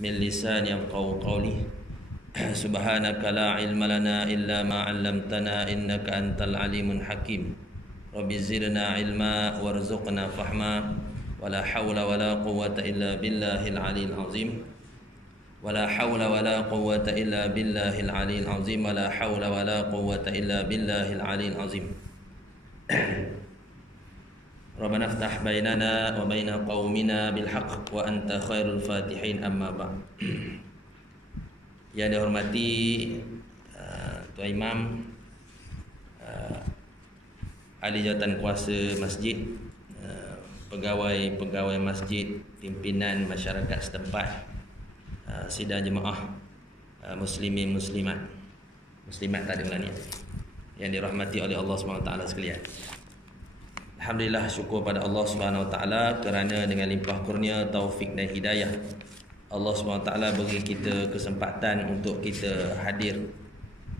min lisani yafqahu qawli. Subhanaka la ilma lana illa ma 'allamtana innaka antal alimul hakim. Rabbi zidna ilma warzuqna fahma. Wala hawla wala quwwata illa billahil aliyil azim. Wala hawla wala quwwata illa billahil aliyil azim. Wala hawla wala quwwata illa billahil aliyil azim. Rabbana iftah bainana wa baina qaumina bil haqq wa anta khairul fatihin, amma ba'd. Yang dihormati Tuan Imam, ahli jawatan kuasa masjid, pegawai masjid, pimpinan masyarakat setempat, sidang jemaah muslimin muslimat tak ada ni, yang dirahmati oleh Allah SWT sekalian. Alhamdulillah, syukur pada Allah SWT kerana dengan limpah kurnia, taufik dan hidayah, Allah SWT beri kita kesempatan untuk kita hadir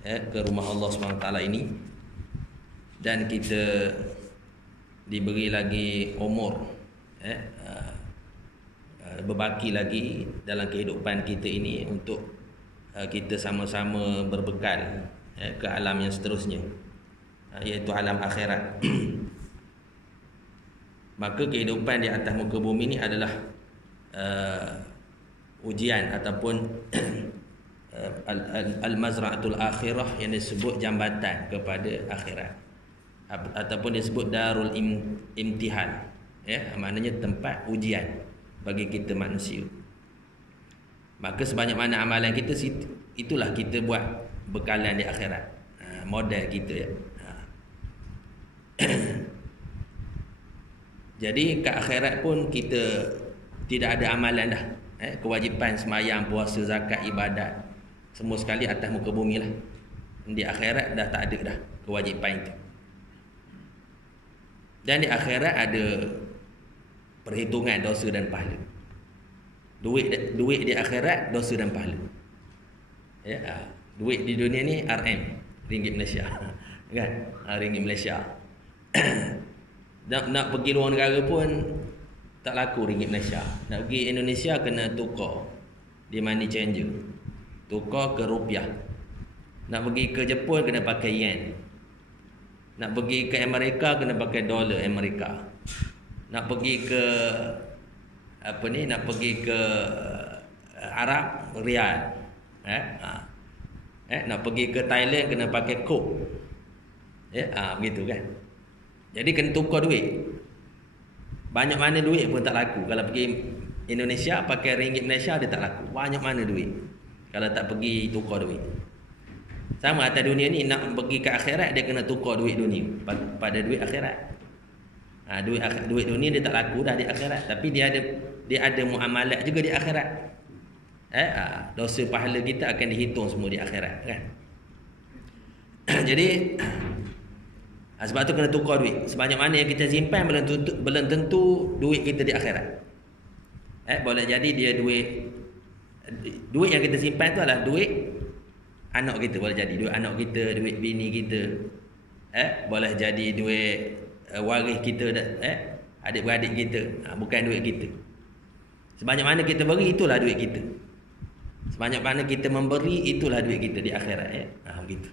ke rumah Allah SWT ini, dan kita diberi lagi umur, berbaki lagi dalam kehidupan kita ini untuk kita sama-sama berbekal ke alam yang seterusnya, iaitu alam akhirat. Maka kehidupan di atas muka bumi ini adalah ujian ataupun al-mazra'atul akhirah, yang disebut jambatan kepada akhirat, ataupun disebut darul imtihan, maknanya tempat ujian bagi kita manusia. Maka sebanyak mana amalan kita, itulah kita buat bekalan di akhirat, modal kita. Jadi ke akhirat pun kita tidak ada amalan dah. Kewajipan semayang, puasa, zakat, ibadat, semua sekali atas muka bumi lah. Di akhirat dah tak ada dah kewajipan itu. Dan di akhirat ada perhitungan dosa dan pahala. Duit di akhirat dosa dan pahala. Duit di dunia ni RM, ringgit Malaysia. Kan? Ringgit Malaysia. Nak pergi luar negara pun tak laku ringgit Malaysia. Nak pergi Indonesia kena tukar di money changer, tukar ke rupiah. Nak pergi ke Jepun kena pakai yen. Nak pergi ke Amerika kena pakai dolar Amerika. Nak pergi ke nak pergi ke Arab, rial. Nak pergi ke Thailand kena pakai kop. Begitu kan. Jadi kena tukar duit. Banyak mana duit pun tak laku. Kalau pergi Indonesia pakai ringgit Malaysia, dia tak laku. Banyak mana duit kalau tak pergi tukar duit. Sama atas dunia ni, nak pergi ke akhirat dia kena tukar duit dunia pada duit akhirat. Duit dunia dia tak laku dah di akhirat, tapi dia ada muamalat juga di akhirat. Dosa pahala kita akan dihitung semua di akhirat, kan? Jadi sebab tu kena tukar duit. Sebanyak mana yang kita simpan belum tentu duit kita di akhirat. Boleh jadi dia duit yang kita simpan tu adalah duit anak kita, boleh jadi duit anak kita, duit bini kita. Boleh jadi duit waris kita, adik-beradik kita, bukan duit kita. Sebanyak mana kita beri, itulah duit kita. Sebanyak mana kita memberi, itulah duit kita di akhirat. Begitu.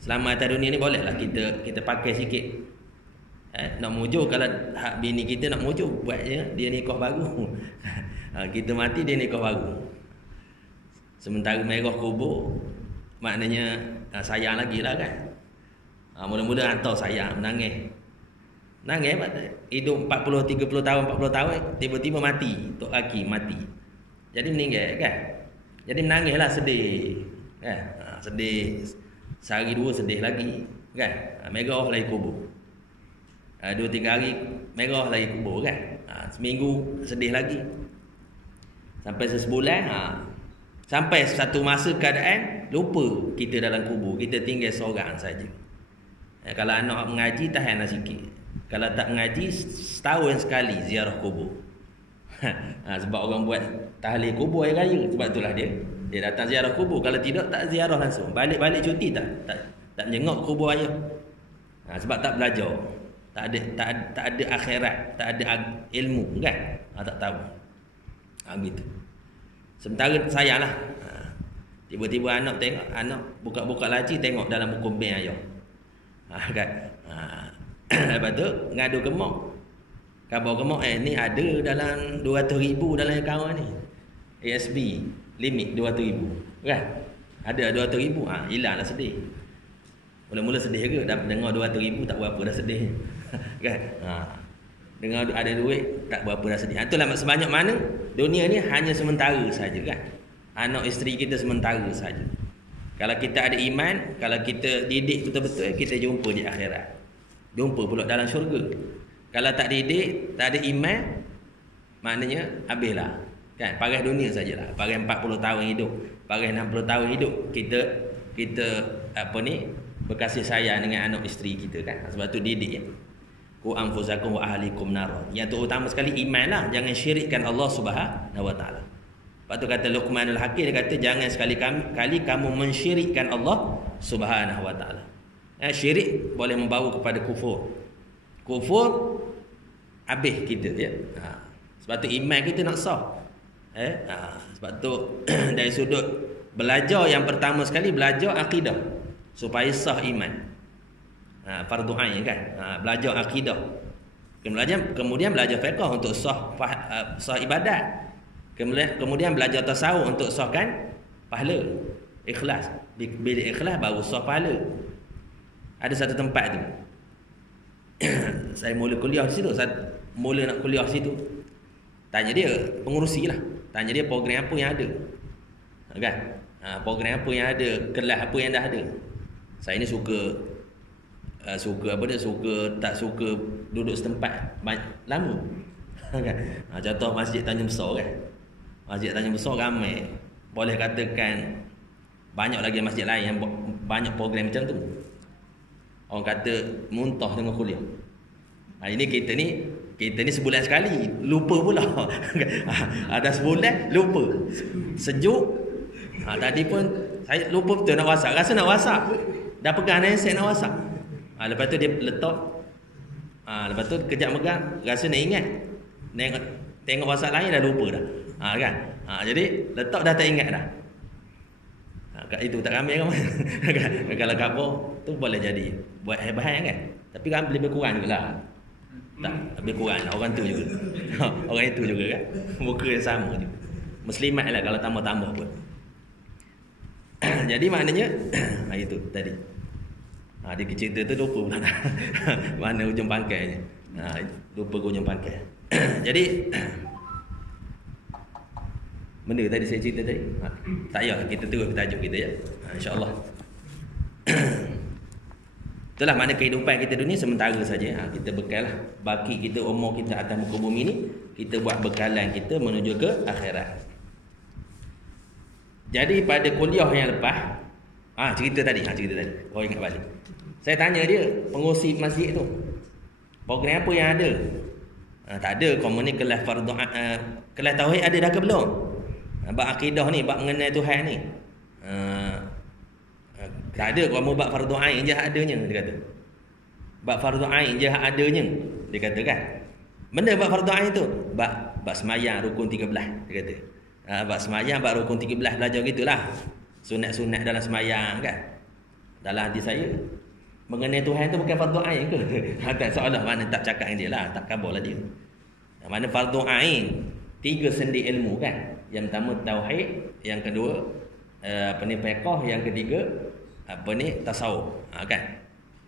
Selama atas dunia ni bolehlah kita pakai sikit. Nak mujuk, kalau hak bini kita nak mujuk, buat je, dia nikah baru. Kita mati, dia nikah baru. Sementara merah kubur, maknanya sayang lagi lah, kan. Mula-mula hantar sayang, menangis. Hidup 40, 30 tahun, 40 tahun, tiba-tiba mati. Tok laki mati. Jadi meninggal, kan. Jadi menangislah, sedih, kan. Sedih. Sehari dua sedih lagi, kan. Merah lagi kubur. 2-3 hari merah lagi kubur, kan. Seminggu sedih lagi. Sampai sebulan, sampai satu masa keadaan lupa kita dalam kubur, kita tinggal seorang saja. Kalau anak mengaji, tahanlah sikit. Kalau tak mengaji, setahun sekali ziarah kubur. Sebab orang buat tahlil kubur hari raya, sebab itulah dia datang ziarah kubur. Kalau tidak, tak ziarah langsung. Balik cuti tak jengok kubur ayah. Sebab tak belajar, tak ada akhirat, tak ada ilmu, kan. Tak tahu. Gitu. Sementara sayanglah. Tiba-tiba anak tengok, anak buka-buka laci tengok dalam buku bank ayah. Kan. Lepas tu ngadu ke mak. Khabar ke mak, ni ada dalam 200,000 dalam akaun ni. ASB limit 200,000. Kan? Ada 200,000. Hilanglah sedih. Mula-mula sedih ke? Dah dengar 200,000 tak berapa dah sedih. Kan? Dengar ada duit tak berapa dah sedih. Itulah sebanyak mana dunia ni hanya sementara saja kan. Anak isteri kita sementara saja. Kalau kita ada iman, kalau kita didik betul-betul, kita jumpa di akhirat. Jumpa pula dalam syurga. Kalau tak didik, tak ada iman, maknanya habislah. Kan? Paras dunia sajalah. Paras 40 tahun hidup, paras 60 tahun hidup, kita berkasih sayang dengan anak isteri kita kan. Sebab tu didik ya. Qu anfusakum wa ahlikum nar. Yang terutama sekali imanlah, jangan syirikkan Allah Subhanahu wa taala. Lepas tu kata Luqmanul Hakim, dia kata jangan sekali-kali kamu mensyirikkan Allah Subhanahu wa taala. Syirik boleh membawa kepada kufur. Kufur habis kita ya. Sebab tu iman kita nak sah. Sebab tu dari sudut belajar yang pertama sekali belajar akidah supaya sah iman. Fardu ain kan. Belajar akidah. Kemudian belajar fiqh untuk sah ibadat. Kemudian belajar tasawuf untuk sahkan pahala. Ikhlas. Bila ikhlas baru sah pahala. Ada satu tempat tu. Saya mula kuliah di situ. Saya mula nak kuliah di situ. Tanya dia, pengurusi lah. Tanya dia program apa yang ada. Kan? Program apa yang ada, kelas apa yang dah ada. Saya ni suka tak suka duduk setempat lama. Kan? Contoh Masjid Tanjung Besar kan. Masjid Tanjung Besar ramai. Boleh katakan banyak lagi masjid lain yang banyak program macam tu. Orang kata muntah dengan kuliah. Ini kita ni sebulan sekali lupa pula. Ada sebulan lupa. Sejuk. Tadi pun saya lupa betul nak WhatsApp. Rasa nak WhatsApp. Dah pegang handset nak WhatsApp. Lepas tu dia letak. Lepas tu kejap megang, rasa nak ingat. Tengok WhatsApp lain dah lupa dah. Kan? Jadi letak dah tak ingat dah. Itu tak ramai kan. Kalau khabar tu boleh jadi buat hebat kan. Tapi kan lebih kurang jugalah. Tak, lebih kurang orang tu juga. Orang itu juga kan. Muka yang sama je. Muslimat lah kalau tambah-tambah pun. Jadi maknanya itu tadi. Dia cerita tu lupa pula. Mana ujung pangkainya. Lupa ke ujung pangkai. Jadi benda tadi saya cerita tadi. Tak payah kita terus tajuk kita ya. InsyaAllah. Itulah mana kehidupan kita dunia sementara saja. Kita bekal lah. Baki kita umur kita atas muka bumi ni, kita buat bekalan kita menuju ke akhirat. Jadi pada kuliah yang lepas, cerita tadi. Oh ingat balik. Saya tanya dia, pengurusi masjid tu, program apa yang ada? Tak ada. Kamu ni kelas fardu, kelas tauhid ada dah ke belum? Bab akidah ni, bab mengenai Tuhan ni. Tak ada. Kamu bab fardu ain je adanya, dia kata. Bab fardu ain je adanya, dia kata kan. Benda bab fardu ain tu, bab semayang rukun 13, dia kata. Bab semayang, bab rukun 13 belajar gitulah. Sunat-sunat dalam semayang kan. Dalam hadis saya, mengenai Tuhan tu bukan fardu ain ke? Tak seolah mana tak cakap dengan dia lah, tak kabarlah dia. Mana fardu ain, 3 sendi ilmu kan. Yang pertama tauhid, yang kedua fiqh, yang ketiga tasawuf. Kan?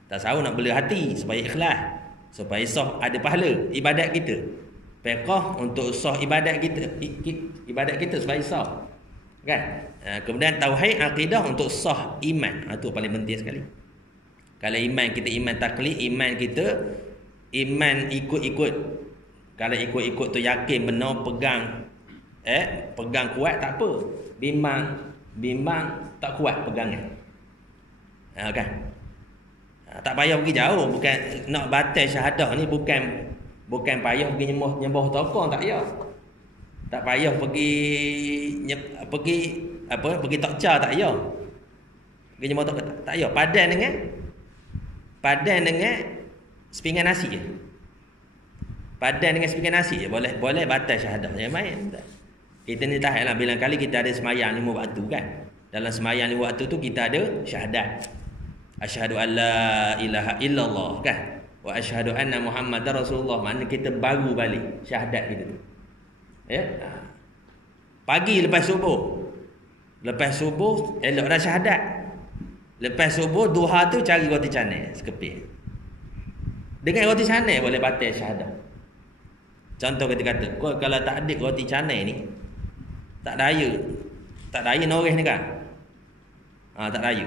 Tasawuf nak bela hati supaya ikhlas, supaya sah ada pahala ibadat kita. Fiqh untuk sah ibadat kita supaya sah. Kan? Kemudian tauhid, akidah untuk sah iman. Itu paling penting sekali. Kalau iman kita iman taklid, iman kita iman ikut-ikut. Kalau ikut-ikut tu yakin benar, pegang kuat tak apa. Bimbang tak kuat pegangan. Kan? Tak payah pergi jauh. Bukan nak batal syahadah ni, bukan payah pergi nyembah tokoh, tak payah. Tak payah pergi tokca, tak payah. Pergi nyembah tokoh tak payah. Padan dengan sepinggan nasi je. Padan dengan sepinggan nasi je boleh batal syahadah. Jangan main. Kita ni tahanlah bila kali kita ada semayang 5 waktu kan. Dalam semayang 5 waktu tu kita ada syahadat. Asyhadu an la ilaha illallah kan. Wa asyhadu anna Muhammadar Rasulullah. Mana kita baru balik syahadat kita tu. Ya. Pagi lepas subuh. Lepas subuh elok dah syahadat. Lepas subuh duha tu cari roti canai sekeping. Dengan roti canai boleh batal syahadat. Contoh kita kata, kau kalau tak ada roti canai ni, tak daya. Tak daya noreh ni kan? Tak daya.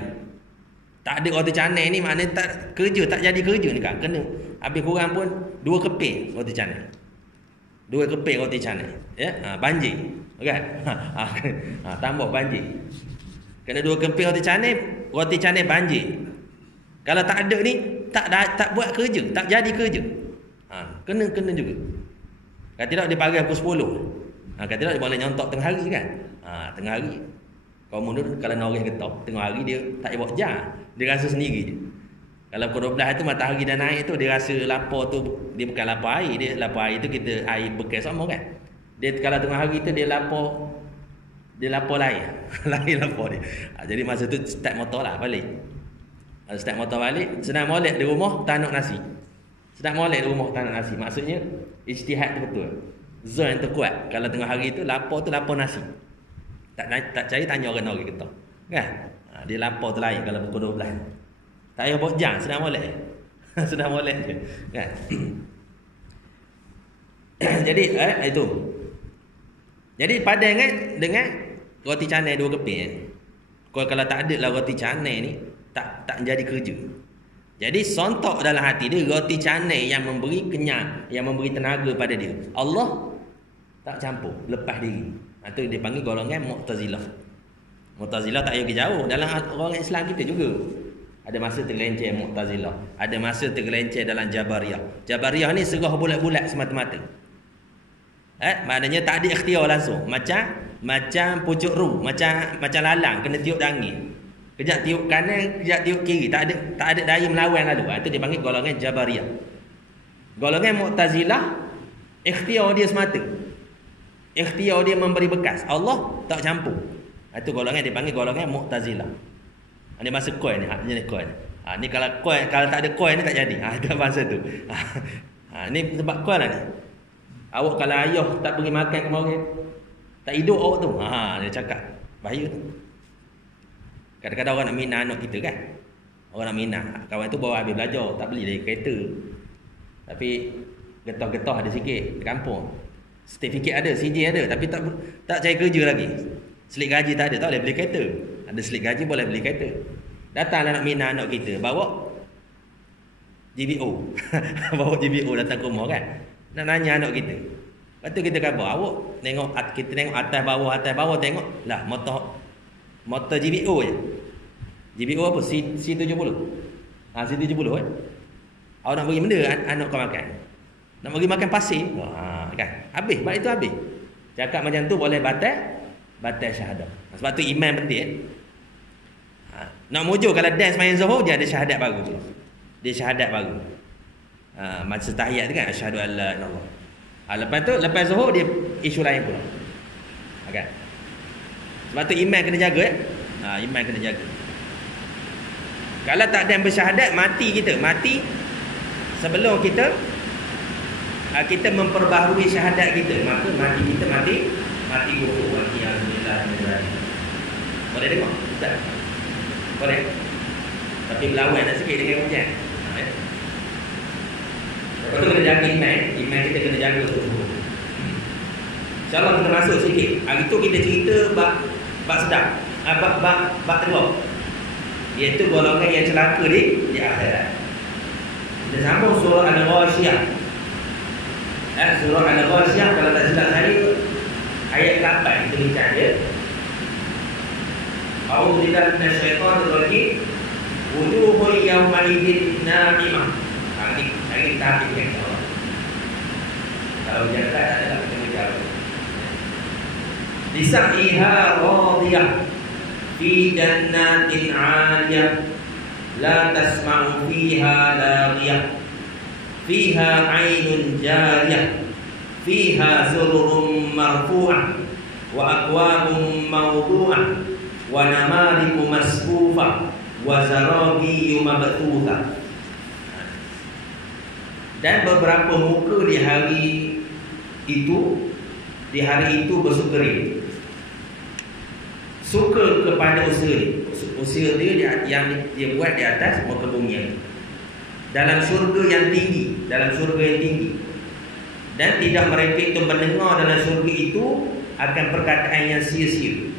Tak ada roti canai ni maknanya tak kerja, tak jadi kerja ni kan? Kena habis kurang pun 2 keping roti canai. 2 keping roti canai. Ya, banjir. Kan? Tambah banjir. Kena 2 keping roti canai banjir. Kalau tak ada ni, tak buat kerja, tak jadi kerja. Kena juga. Kalau tidak dia pagi pukul 10. Kalau tidak dia boleh nyontok tengah hari kan. Tengah hari. Kau mundur kalau noreh getok, tengah hari dia tak buat jam. Dia rasa sendiri je. Kalau pukul 12 tu matahari dah naik tu dia rasa lapar tu, dia bukan lapar air, dia lapar air tu kita air bekas sama kan. Dia kalau tengah hari tu dia lapar lain. Lain lapar dia. Jadi masa tu start motor lah balik. Start motor balik, sedang molek di rumah tak nak nasi. Sedang molek di rumah tak nak nasi. Maksudnya ijtihad tu betul. Zon tu kuat. Kalau tengah hari tu lapar nasi. Tak cari tanya orang lagi kita. Kan? Dia lapar tu lain kalau pukul 12. Tak payah buat jam, sedang molek. Sedang molek je. Kan? Jadi itu. Jadi padan dengan roti canai 2 keping. Kalau tak ada lah roti canai ni tak jadi kerja. Jadi sontok dalam hati dia roti canai yang memberi kenyang, yang memberi tenaga pada dia. Allah tak campur, lepas diri. Itu dia panggil golongan Mu'tazilah. Mu'tazilah tak payah jauh. Dalam orang Islam kita juga ada masa tergelincir Mu'tazilah, ada masa tergelincir dalam Jabariyah. Jabariyah ni serah bulat-bulat semata-mata. Maknanya tak ada ikhtiar langsung. Macam pucuk ru, macam lalang kena tiup angin. Kejap tiup kanan, kejap tiup kiri, tak ada daya melawan lalu. Itu dipanggil golongan Jabariyah. Golongan Mu'tazilah ikhtiar dia semata. Ikhtiar dia memberi bekas. Allah tak campur. Itu golongan dipanggil golongan Mu'tazilah. Ini masa coin ni, jenis coin. Ni kalau tak ada coin ni tak jadi. Itu masa tu. Ni sebab coin lah ni. Awak kalau ayah tak beri makan ke orang, tak hidup awak tu. Dia cakap bahaya tu. Kadang-kadang orang nak minat anak kita kan. Orang nak minat. Kawan tu bawa habis belajar, tak beli dari kereta. Tapi getah-getah ada sikit di kampung. Sertifikat ada, CJ ada, tapi tak cari kerja lagi. Selit gaji tak ada, tak boleh beli kereta. Ada selit gaji boleh beli kereta. Datanglah nak minat anak kita, bawa GBO. Bawa GBO datang ke rumah kan. Nak nanya anak kita. Lepas tu kita kata, awak kita tengok atas bawah tengok. Lah motor GBO je. GBO apa? C70. C70 kan. Awak nak bagi benda anak kau makan. Nak bagi makan pasir. Kan. Habis, balik tu habis. Cakap macam tu boleh batal syahadah. Sebab tu iman penting. Nak mujur kalau dance main Zuhur dia ada syahadat baru. Dia syahadat baru. Masa tahiyat tu kan asyhadu an la ilaha illallah. Lepas Zuhur dia isu lain pula. Kan. Sebab tu iman kena jaga iman kena jaga. Kalau tak ada bersyahadat mati sebelum kita memperbaharui syahadat kita, maka mati guru mati alhamdulillah. Boleh tengok? Tak? Boleh? Tapi berlawan nak sikit dengan hujan. Lepas tu kena jaga iman kita kena jaga tu. InsyaAllah kita masuk sikit. Hari tu kita cerita bab sedap, bab teruk, iaitu golongan yang celaka di akhirat. Kita sambung surah Al-Ghashiyah. Surah Al-Ghashiyah kalau tak silap saya ayat 8 kita bincang dia. A'udzubillahi minasyaitonir rajim. Wujuhun yawma idzin na'imah. Hari kita habis insya-Allah. Kalau jangan tak ada kita jawab. Lisa'iha radiyah fi jannatin 'aliyah la tasma'u fiha laghiyah fiha 'ainun jariyah fiha sururun marfu'ah wa aqwabum mawdu'ah wa namariku masfufah wa zarabi mabtutha. Dan beberapa muka di hari itu bersukeri. Suka kepada usaha dia yang dia buat di atas muka bumi, dalam syurga yang tinggi, dan tidak mereka itu mendengar dalam syurga itu akan perkataan yang sia-sia.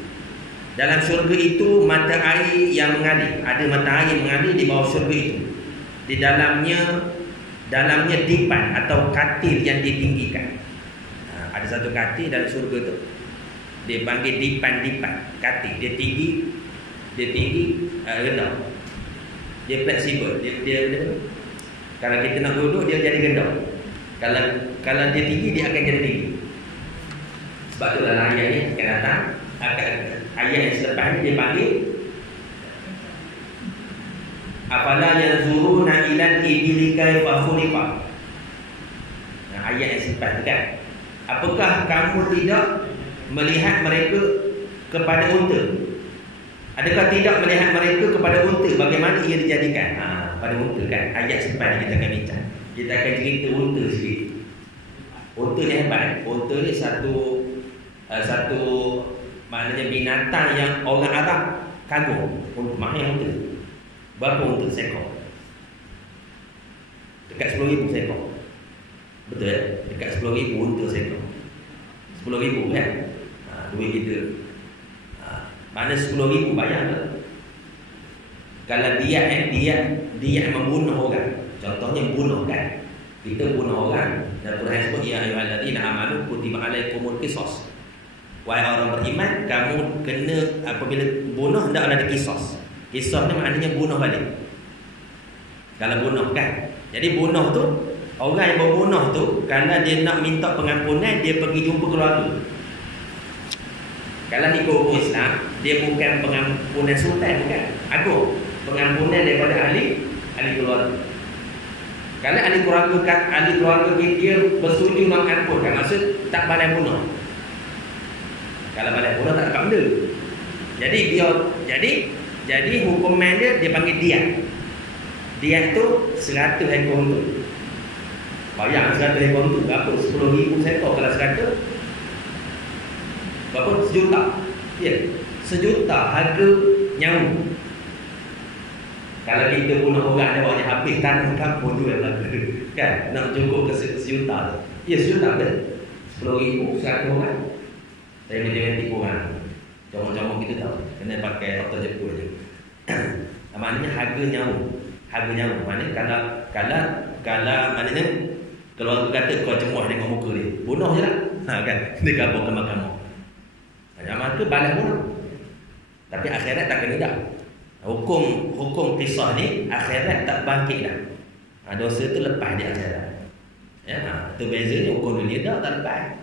Dalam syurga itu mata air yang mengalir, ada mata air yang mengalir di bawah syurga itu. Di dalamnya dipan atau katil yang ditinggikan. Ada satu katil dalam syurga itu, dia panggil dipan, katil. Dia tinggi, rendah. Dia fleksibel. Dia kalau kita nak duduk, dia jadi rendah. Kalau dia tinggi, dia akan jadi tinggi. Sebab tu dalam ayat ni akan datang, ayat yang selepas ni dia panggil afala yanzuruna ilal ibili kaifa khuliqat. Ayat yang selepas tu kan, apakah kamu tidak melihat mereka kepada unta? Adakah tidak melihat mereka kepada unta, bagaimana ia dijadikan? Pada unta kan. Ayat selepas ni kita akan bincang. Kita akan cerita unta sikit. Unta ni hebat. Unta ni satu maknanya binatang yang orang Arab kagum. Mahal unta. Berapa unta seekor? Dekat 10,000 seekor. Betul ya? Dekat 10,000 unta seekor. 10,000 kan? Duit kita. Mana 10,000 bayar tak? Kalau dia membunuh orang. Contohnya bunuh kan. Kita bunuh orang. Dan Tuhan sebut ya ayyuhallazina amanu kutiba alaikumul qisas. Wahai orang beriman, kamu kena apabila bunuh hendaklah dikisos. Kisos ni maknanya bunuh balik. Kalau bunuh kan. Jadi bunuh tu, orang yang berbunuh tu, kalau dia nak minta pengampunan, dia pergi jumpa keluarga. Kalau ikut hukum Islam, dia bukan pengampunan sultan, bukan agung. Pengampunan daripada ahli keluarga. Kalau ahli keluarga dia bersetuju mengampunkan, maksud tak balai bunuh. Kalau balai bunuh tak dapat benda. Jadi hukuman dia panggil diat. Diat tu 100 ekor unta. Bayang 100 ekor unta berapa? 10,000 seekor. Kalau 100 berapa? 1 juta. Ya, 1 juta harga nyawa. Kalau kita bunuh orang dia habis tanah kampung jual lagu. Kan? Nak cukup ke 1 juta tu. Ya, 1 juta kan? 10,000 100 orang. Saya matematik orang. Comong-comong kita tahu. Kena pakai doktor Jepun je. Maknanya harga nyawa. Harga nyawa. Maknanya kalau maknanya keluarga kata kau cemuah tengok muka dia, bunuh je lah. Kan? Dia kabur ke mahkamah. Macam tu balas bunuh. Tapi akhirat tak kena dah. Hukum kisah ni akhirat tak bangkit dah. Dosa tu lepas di akhirat. Ya, tu bezanya hukum dunia dah tak lepas.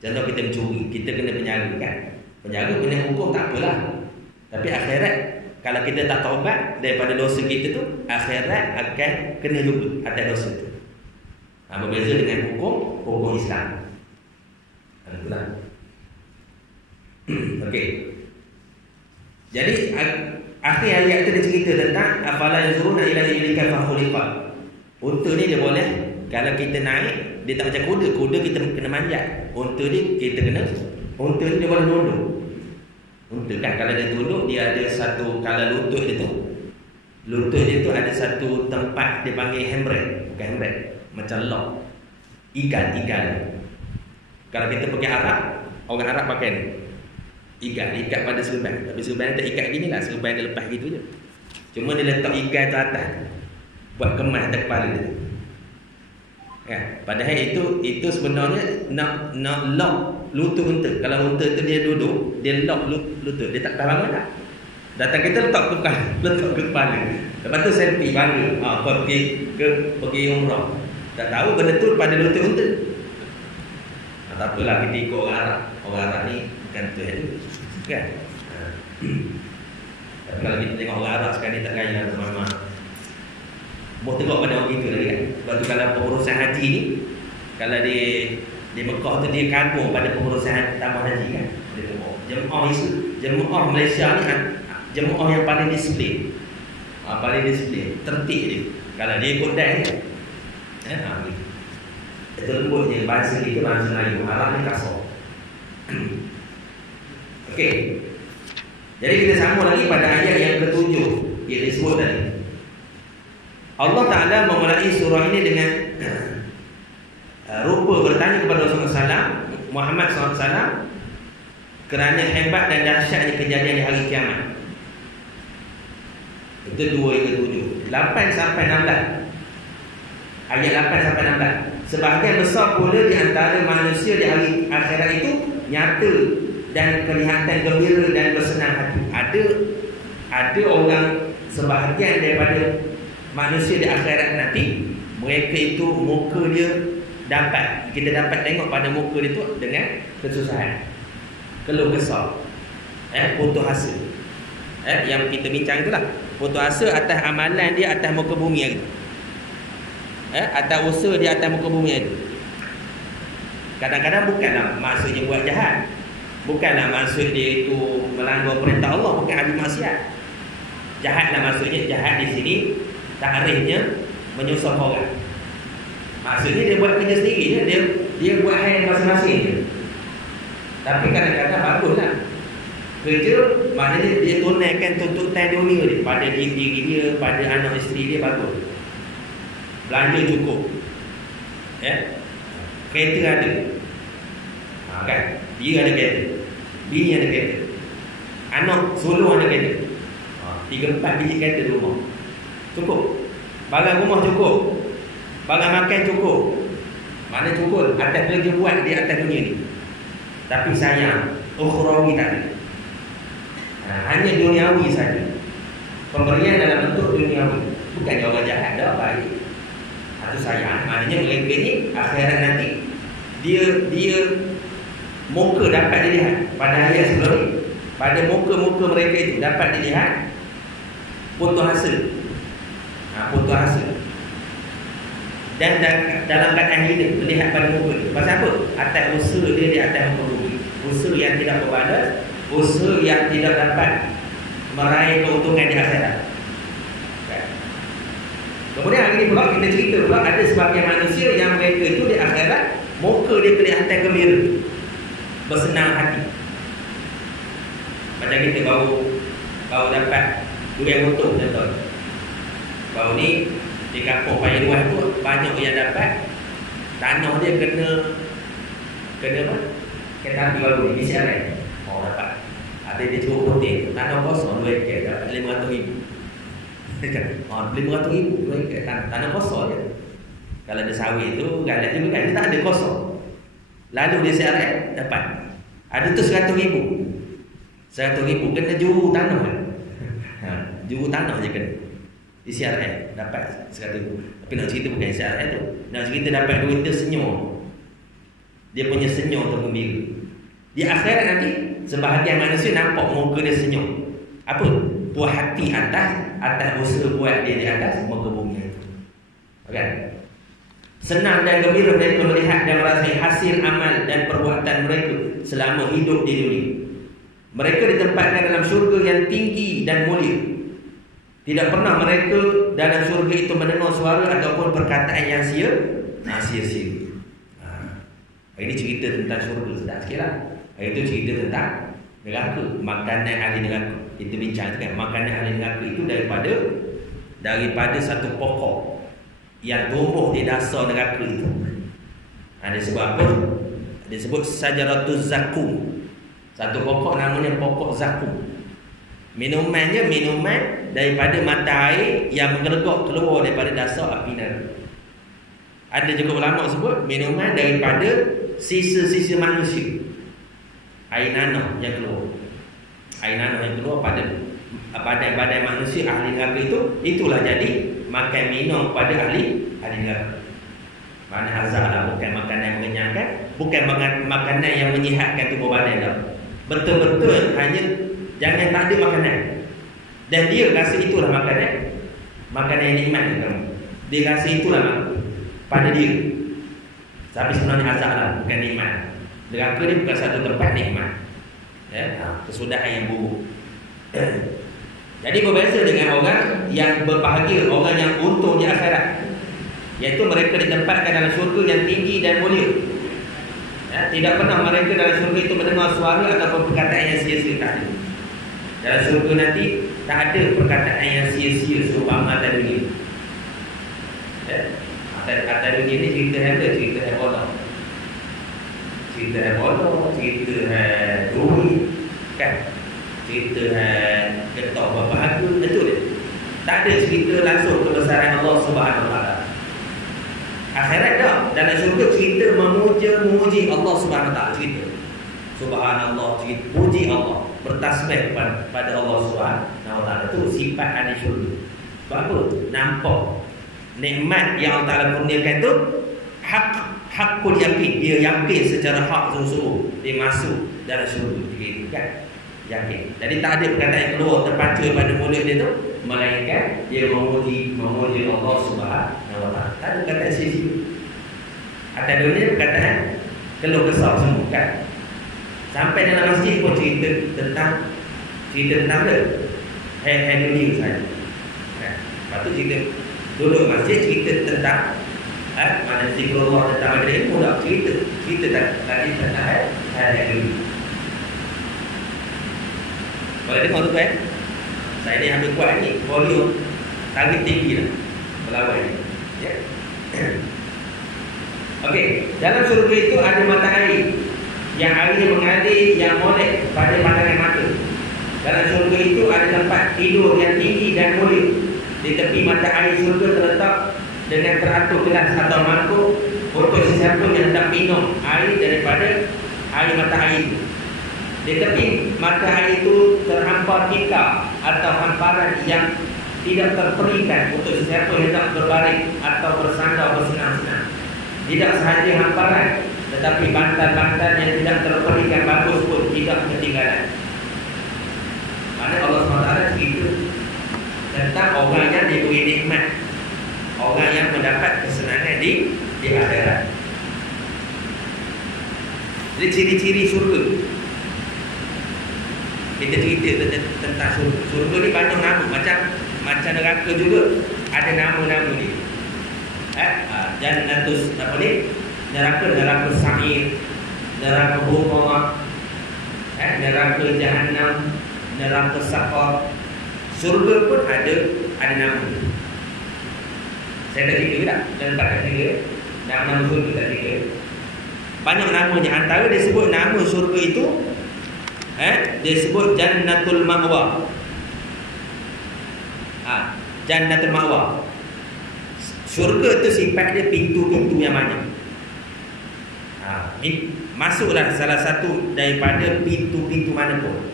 Contoh kita mencuri, kita kena penjara kan. Penjara kena hukum tak apalah. Tapi akhirat kalau kita tak taubat daripada dosa kita tu, akhirat akan kena juga atas dosa tu. Berbeza dengan hukum Islam. Itulah. Okey. Jadi akhir ayat tu dia cerita tentang afala yanzuruna ila ilika fa khuliqat. Unta ni dia boleh, kalau kita naik dia tak macam kuda kita kena manjat. Unta ni dia boleh tunduk. Unta kan kalau dia tunduk, dia ada satu, kalau lutut dia tu ada satu tempat dia panggil handbrake, bukan handbrake, macam lock. Ikat. Kalau kita pergi Arab, orang Arab pakai ni. Ikat pada serban. Tapi serban tak ikat gini lah, serban dia lepas gitu je. Cuma dia letak ikat tu atas, buat kemas atas kepala dia. Kan? Padahal itu sebenarnya nak lock lutut unta. Kalau unta tu dia duduk, dia lock lutut, dia tak tahu mana. Datang kita letak ke kepala. Lepas tu selfie bangga. Kau pergi umrah. Tak tahu benda tu pada lutut unta. Tak apalah, kita ikut orang Arab. Orang Arab ni bukan Tuhan tu. Kan? Tapi kalau kita tengok orang Arab sekarang ni tak kaya sama-sama. Boleh tengok pada orang itu lagi kan. Sebab tu kalau pengurusan haji ni, kalau di Mekah tu dia kagum pada pengurusan tambah haji kan. Dia Jemaah Malaysia ni jemaah yang paling disiplin. Paling disiplin, tertib dia. Kalau dia ikut dan itu lembut je. Bahasa kita bahasa Melayu, Arab ni kasar. Okey. Jadi kita sambung lagi pada ayat yang ke-7 yang disebut tadi. Allah Ta'ala memulai surah ini dengan rupa bertanya kepada Rasulullah SAW, Muhammad SAW, kerana hebat dan dahsyatnya kejadian di hari kiamat. Itu 2 hingga 7, 8 sampai 16. Ayat 8 sampai 16. Sebahagian besar pula di antara manusia di hari akhirat itu nyata dan kelihatan gembira dan bersenang hati. Ada orang sebahagian daripada manusia di akhirat nanti, mereka itu muka dia kita dapat tengok pada muka dia tu dengan kesusahan, keluh kesah, putus asa. Yang kita bincang itulah, putus asa atas amalan dia atas muka bumi hari tu. Atas usaha dia atas muka bumi hari tu. Kadang-kadang bukanlah maksudnya buat jahat, bukanlah maksud dia itu melanggar perintah Allah, bukan ahli maksiat. Jahatlah maksudnya, jahat di sini takrifnya menyusah orang. Maksudnya dia buat kerja sendiri je, dia buat hal masing-masing je. Tapi kadang-kadang baguslah. Kerja maknanya dia tunaikan tuntutan dunia dia pada diri dia, pada anak isteri dia, bagus. Belanja cukup. Kereta ada. Kan? Dia ada kereta, bini ada kereta, anak sulung ada kereta. 3-4 biji kereta di rumah cukup. Barang rumah cukup, barang makan cukup. Mana cukup atas kerja buat di atas dunia ni. Tapi sayang, ukhrawi tak ada. Hanya duniawi saja. Pemberian dalam bentuk duniawi. Bukannya orang jahat dah, baik. Itu sayang. Maknanya mereka ni akhirat nanti dia muka dapat dilihat pada ayat sebelum ni. Pada muka-muka mereka itu dapat dilihat putus asa. Putus asa. Dan dalam keadaan hina melihat pada muka dia. Pasal apa? Atas usaha dia di atas muka bumi. Usaha yang tidak berbalas, usaha yang tidak dapat meraih keuntungan di akhirat. Kemudian hari ini pula kita cerita pula ada sebahagian manusia yang mereka itu di akhirat muka dia kelihatan gembira, bersenang hati. Macam kita baru dapat durian runtuh contoh. Baru ni di kampung Paya Luas tu banyak yang dapat tanah dia kena apa? Kereta api baru ni siaran. Dapat. Ada dia cukup putih, tanah kosong 2 ekar dapat 500,000. 500,000 2 ekar tanah kosong je. Kalau ada sawit tu galak juga kan, dia tak ada kosong. Lalu dia siaran dapat. Ada tu 100,000. 100,000 kena juru tanah kan. Juru tanah je kena. Di CRN dapat 100,000. Tapi nak cerita bukan CRN tu. Nak cerita dapat duit tu senyum. Dia punya senyum tu gembira. Di akhirat nanti sebahagian manusia nampak muka dia senyum. Apa? Puas hati atas usaha buat dia di atas muka bumi itu. Kan? Senang dan gembira mereka melihat dan merasai hasil amal dan perbuatan mereka selama hidup di dunia. Mereka ditempatkan dalam syurga yang tinggi dan mulia. Tidak pernah mereka dalam syurga itu mendengar suara ataupun perkataan yang sia-sia. Ini cerita tentang syurga. Sedap sikit lah. Itu cerita tentang neraka, makanan ahli neraka. Kita bincang kan, makanan ahli neraka itu daripada satu pokok yang tumbuh di dasar neraka itu. Ada sebab apa? Dia sebut sajaratuz zakum. Satu pokok namanya pokok zakum. Minumannya minuman daripada mata air yang menggelegok keluar daripada dasar api neraka. Ada juga ulama sebut minuman daripada sisa-sisa manusia. Air nanah yang keluar. Air nanah yang keluar pada badan manusia ahli neraka itulah jadi makan minum pada ahli neraka. Mana hazard lah, bukan makanan yang mengenyangkan, bukan makanan yang menyihatkan tubuh badan dah. Betul-betul hanya jangan tak ada makanan. Dan dia rasa itulah makanan yang nikmat kamu. Dia rasa itulah pada dia. Tapi sebenarnya azab lah, bukan nikmat. Neraka ni bukan satu tempat nikmat. Kesudahan yang buruk. Jadi berbeza dengan orang yang berbahagia, orang yang untung di akhirat, iaitu mereka ditempatkan dalam syurga yang tinggi dan mulia. Tidak pernah mereka dalam syurga itu mendengar suara ataupun perkataan yang sia-sia tadi. Dalam syurga nanti tak ada perkataan yang sia-sia seumpama atas dunia. Atas dunia ni cerita Ebola, cerita duit, kan? Cerita ketok berbahagia, betul tak? Tak ada cerita langsung kebesaran Allah Subhanahu Wa Taala. Akhirat dah, dalam syurga cerita memuji Allah Subhanahu Wa Taala, cerita subhanallah, cerita puji Allah, bertasbih pada Allah Subhanahu Wa Taala. Itu sifat ahli syurga. Sebab apa? Nampak nikmat yang Allah Taala kurniakan tu hakul yakin, dia yakin secara hak sungguh-sungguh dia masuk dalam syurga, gitu kan? Yakin. Jadi tak ada perkataan yang keluar terpacu pada mulut dia tu, melainkan dia memuji Allah Subhanahu Wa Taala. Tak ada perkataan sia-sia. Atas dunia perkataan keluh kesah semua, kan? Sampai dalam masjid pun cerita tentang dia. Hai dunia saja. Lepas tu cerita duduk masjid, cerita tentang mana zikrullah, tentang ada ilmu, tak cerita tadi tentang hai dunia. Boleh dengar tu kan? Saya ni ambil kuat ni, volume target tinggi lah pelawai ni. Ya. Okey, dalam syurga itu ada mata air yang airnya mengalir, yang molek pada pandangan mata. Dalam syurga itu ada tempat tidur yang tinggi dan mulia. Di tepi mata air syurga terletak dengan teratur gelas atau mangkuk untuk sesiapa yang hendak minum air daripada air mata air itu. Di tepi mata air itu terhampar tikar atau hamparan yang tidak terperikan untuk sesiapa yang hendak berbaring atau bersandar bersenang-senang. Tidak sahaja hamparan, tetapi bantal-bantal yang tidak terperikan bagus pun tidak ketinggalan. Mana Allah SWT cerita tentang orang yang diberi nikmat, orang yang mendapat kesenangan di akhirat. Jadi ciri-ciri syurga. Kita cerita tentang syurga. Syurga ni banyak nama, macam neraka juga ada nama-nama ni. Jannatus apa ni? Neraka sa'ir, neraka hutama, neraka jahannam, neraka saqar. Syurga pun ada nama. Saya tak cerita tak? Dan tak cerita. Nama syurga tak cerita. Banyak namanya. Antara dia sebut nama syurga itu, dia sebut Jannatul Ma'wa. Jannatul Ma'wa. Syurga tu sifat dia pintu-pintu yang banyak. Masuklah salah satu daripada pintu-pintu mana pun.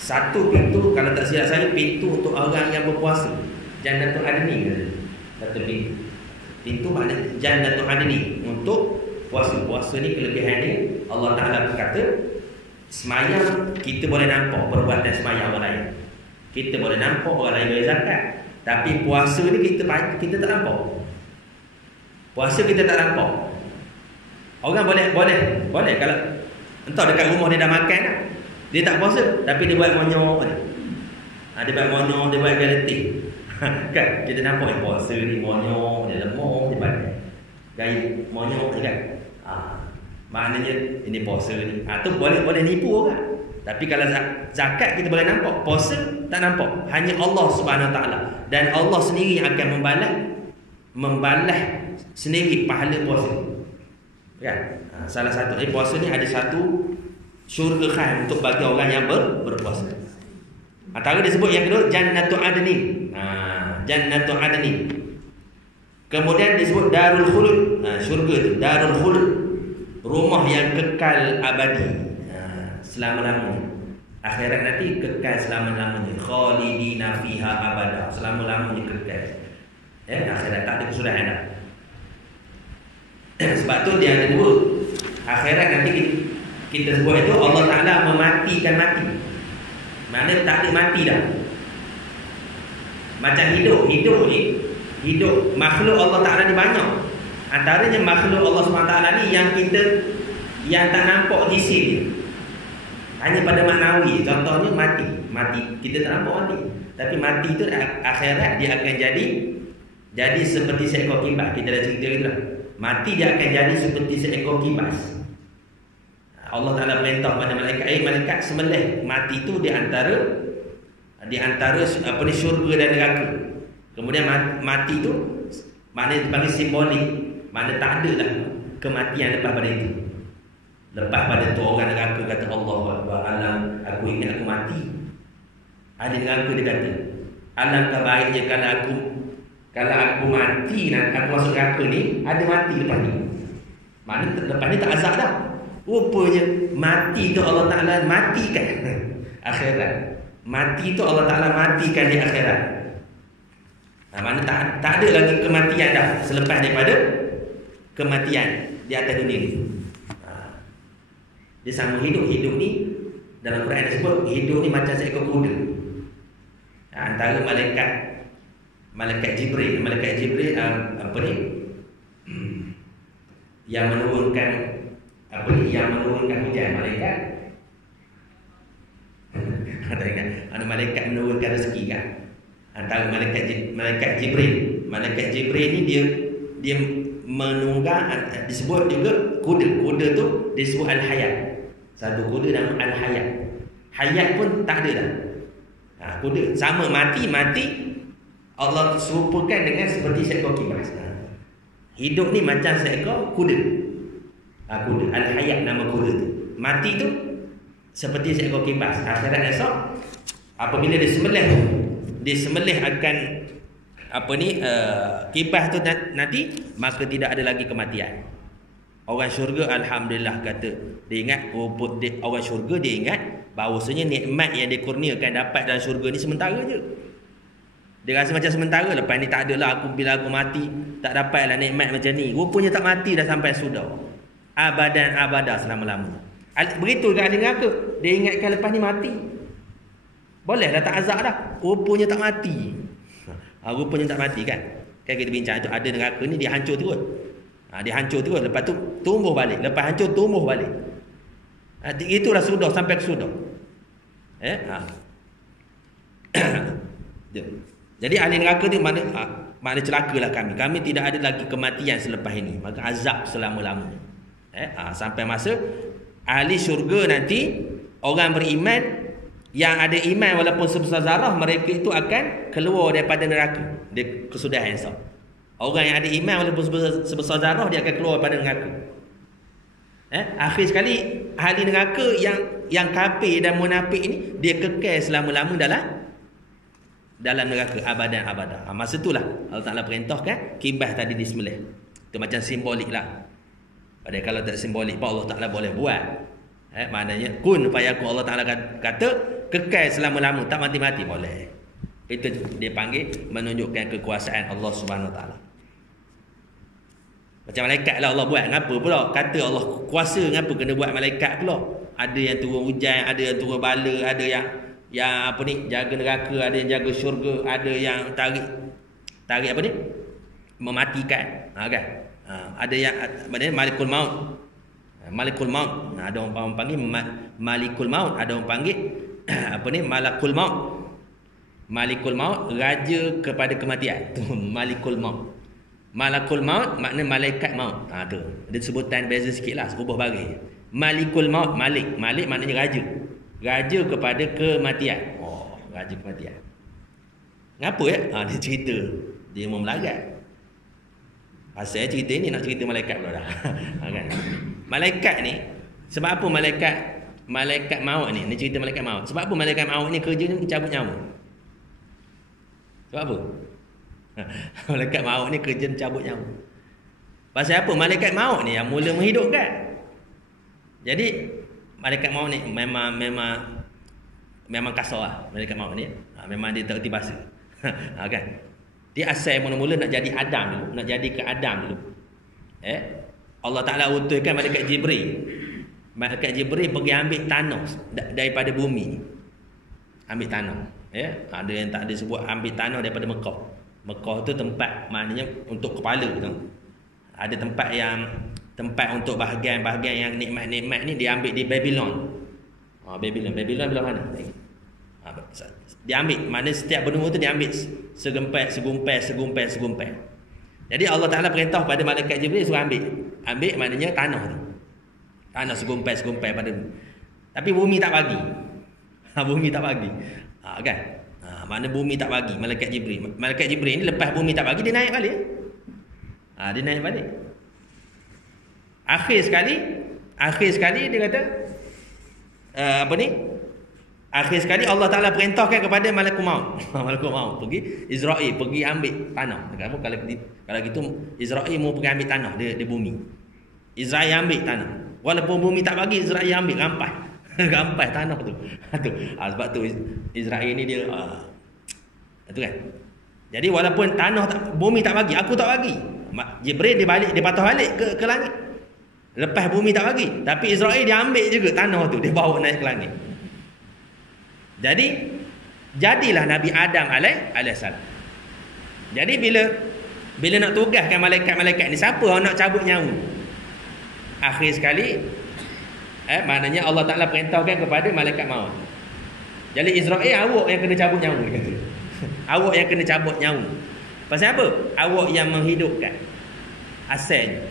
Satu pintu, kalau tak silap saya, pintu untuk orang yang berpuasa. Jannatul Adni kata. Satu pintu. Pintu makna Jannatul Adni untuk puasa. Puasa ni kelebihannya Allah Ta'ala berkata, semayang kita boleh nampak perbuatan semayang orang lain. Kita boleh nampak orang lain bayar zakat. Tapi puasa ni kita tak nampak. Puasa kita tak nampak. Orang boleh kalau entah dekat rumah dia dah makan dah, dia tak puasa, tapi dia buat monyok je. Dia buat monyok, dia buat galatik. Kan kita nampak yang puasa ni monyok, dia lemah, dia buat gaya monyok je kan. Maknanya ini puasa ni. Tu boleh nipu orang. Tapi kalau zakat kita boleh nampak, puasa tak nampak. Hanya Allah Subhanahu Wa Taala, dan Allah sendiri yang akan membalas sendiri pahala puasa. Kan? Salah satu puasa ni ada satu syurga khas untuk bagi orang yang berpuasa. Antara disebut yang kedua Jannatul Adni. Jannatul Adni. Kemudian disebut Darul Khulud. Syurga tu Darul Khulud, rumah yang kekal abadi. Selama-lamanya. Akhirat nanti kekal selama-lamanya. Khalidina fiha abada. Selama-lamanya kekal. Akhirat tak ada kesudahan dah. Sebab tu dia ada dua. Akhirat nanti kita sebut itu Allah Ta'ala mematikan mati. Maknanya tak ada mati dah. Macam hidup ni, hidup makhluk Allah Ta'ala ni banyak. Antaranya makhluk Allah SWT ni yang tak nampak isi dia. Hanya pada maknawi. Contohnya mati. Mati kita tak nampak mati. Tapi mati itu akhirat dia akan jadi seperti seekor kibas. Kita dah cerita itulah. Mati dia akan jadi seperti seekor kibas. Allah Ta'ala perintah pada malaikat, malaikat sembelih mati itu di antara apa ni, syurga dan neraka. Kemudian mati itu maknanya dipanggil simbolik. Maknanya tak ada lah kematian lepas pada itu. Lepas pada tu orang neraka kata Allah Akbar, alam aku ingat aku mati. Ada neraka dia kata, alangkah baiknya kalau aku mati dan aku masuk neraka ni, ada mati lepas ni. Maknanya lepas ni tak azab dah. Rupanya mati tu Allah Ta'ala matikan akhirat. Mati tu Allah Ta'ala matikan di akhirat. Maknanya tak ada lagi kematian dah selepas daripada kematian di atas dunia ni. Dia sama hidup ni dalam Quran disebut hidup ni macam seekor kuda. Antara malaikat Jibril apa ni, yang menurunkan hujan, malaikat ada malaikat menurunkan rezeki kan. Antara malaikat Jibril ni dia menunggang, disebut juga kuda tu disebut al-hayat. Satu kuda nama al-hayat. Hayat pun tak ada dah. Kuda sama mati Allah serupakan dengan seperti seekor kibas. Hidup ni macam seekor kuda. Kuda al-hayat nama kuda tu. Mati tu seperti seekor kibas. Akhirat esok apabila disembelih akan apa ni kibas tu nanti, maka tidak ada lagi kematian. Orang syurga alhamdulillah kata dia ingat, orang syurga dia ingat bahawasanya nikmat yang dikurniakan dapat dalam syurga ni sementara je. Dia rasa macam sementara, lepas ni tak adalah bila aku mati tak dapatlah nikmat macam ni. Rupanya tak mati dah sampai sudah. Abadan abada selama-lamanya. Begitu ke ahli neraka. Dia ingatkan lepas ni mati, boleh dah tak azab dah. Rupanya tak mati. Rupanya tak mati kan. Kan kita bincang tu, ada neraka ni dia hancur terus. Dia hancur terus, lepas tu tumbuh balik. Lepas hancur tumbuh balik. Itulah sudah sampai ke sudah. Jadi ahli neraka tu makna celakalah kami. Kami tidak ada lagi kematian selepas ini. Maka azab selama-lamanya. Sampai masa ahli syurga nanti, orang beriman yang ada iman walaupun sebesar zarah, mereka itu akan keluar daripada neraka di kesudahan esok. Orang yang ada iman walaupun sebesar zarah, dia akan keluar daripada neraka. Akhir sekali ahli neraka yang kafir dan munafik ini, dia kekal selama-lama dalam neraka abadan abada. Masa itulah Allah Ta'ala perintahkan kibas tadi disembelih. Itu macam simbolik lah. Padahal kalau tak simbolik pun Allah Ta'ala boleh buat. Maknanya kun fayakun, Allah Ta'ala kata kekal selama-lama, tak mati-mati, boleh. Itu dia panggil menunjukkan kekuasaan Allah Subhanahu Wa Ta'ala. Macam malaikat lah Allah buat. Ngapa pula kata Allah kuasa, ngapa kena buat malaikat pula? Ada yang turun hujan, ada yang turun bala, ada yang apa ni, jaga neraka, ada yang jaga syurga, ada yang tarik apa ni, mematikan, kan? Ada yang maknanya malikul maut. Malikul maut. Ada orang panggil malikul maut, ada orang panggil apa ni, malakul maut. Malikul maut, raja kepada kematian. Tu malikul maut. Malakul maut makna malaikat maut. Tu. Ada sebutan beza sikitlah, ubah bagi. Malikul maut, malik maknanya raja. Raja kepada kematian. Raja kematian. Ngapa ya? Dia cerita. Dia mau melarat. Asal cerita ni nak cerita malaikat pula dah. Kan? Malaikat ni, sebab apa malaikat maut ni? Ni cerita malaikat maut. Sebab apa malaikat maut ni kerjanya mencabut nyawa? Sebab apa? Malaikat maut ni kerja mencabut nyawa. Pasal apa? Malaikat maut ni yang mula menghidupkan. Jadi malaikat maut ni memang kasar lah. Malaikat maut ni memang dia terti bahasa. Kan? Dia asal mula-mula nak jadi Adam dulu, nak jadi ke Adam dulu. Allah Ta'ala utuskan malaikat Jibril. Malaikat Jibril pergi ambil tanah daripada bumi. Ambil tanah. Ada yang tak ada sebut ambil tanah daripada Mekah. Mekah tu tempat maknanya untuk kepala tu. Ada tempat untuk bahagian-bahagian yang nikmat-nikmat ni dia ambil di Babylon. Babylon belah mana? Diambil, maknanya setiap benua tu diambil segumpai. Jadi Allah Ta'ala perintah pada malaikat Jibril suruh ambil maknanya tanah tu. Tanah segumpai pada bumi. Tapi bumi tak bagi. Bumi tak bagi. Kan? Mana bumi tak bagi malaikat Jibril. Malaikat Jibril ni lepas bumi tak bagi dia naik balik. Dia naik balik. Akhir sekali dia kata akhir sekali Allah Ta'ala perintahkan kepada malaikat maut. Malaikat maut pergi Israel, pergi ambil tanah. Kalau gitu Israel mau pergi ambil tanah di bumi. Israel ambil tanah. Walaupun bumi tak bagi, Israel ambil rampai tanah tu. Sebab tu Israel ni dia itu kan. Jadi walaupun bumi tak bagi, aku tak bagi. Jibril dia patah balik ke langit. Lepas bumi tak bagi, tapi Israel dia ambil juga tanah tu, dia bawa naik ke langit. Jadi jadilah Nabi Adam alaihissalam. Jadi bila nak tugaskan malaikat ni, siapa yang nak cabut nyawa? Akhir sekali maknanya Allah Ta'ala perintahkan kepada malaikat maut. Jadi Israel, awak yang kena cabut nyawa, dia kata. Awak yang kena cabut nyawa. Pasal apa? Awak yang menghidupkan asalnya.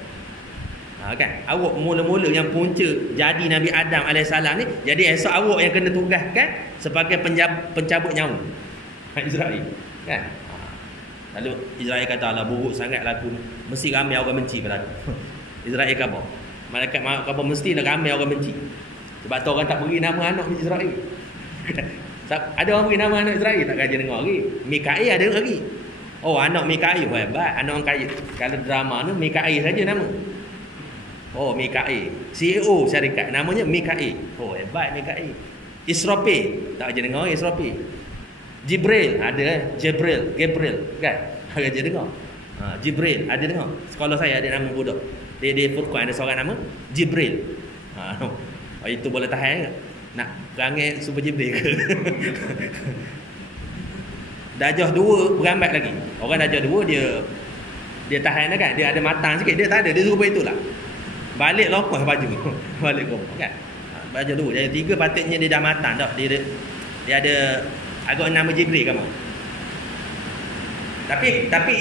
Kan? Awak mula-mula yang punca jadi Nabi Adam alaihissalam ni, jadi esok awak yang kena tugaskan sebagai pencabut nyawa. Israel, kan? Lalu Israel kata, "Alah, buruk sangatlah aku. Mesti ramai orang benci pada aku." Israel kata, malaikat maut kata mestilah ramai orang benci. Sebab tu orang tak beri nama anak Israel. Ada orang beri nama anak Israel tak kaji dengar lagi. Mikail ada lagi. Oh, anak Mikail hebat, anak orang kaya. Kalau drama tu Mikail saja nama. Oh, Mikail, CEO syarikat namanya Mikail. Oh, hebat Mikail. Israfil, tak aja dengar Israfil. Jibril ada, Gabriel kan? Ada je dengar. Jibril ada dengar. Sekolah saya ada nama budak. Dia Furqan ada seorang nama Jibril. Itu boleh tahan ke? Nak perangai Super Jibril ke? Darjah 2 berambat lagi. Orang darjah 2 dia tahan kan? Dia ada matang sikit, dia tak ada, dia suruh begitulah. Balik lopas baju. Balik lopas kan. Baju dulu. Jadi 3 patutnya dia dah matang dah. Dia ada agak nama Jibril kamu. Tapi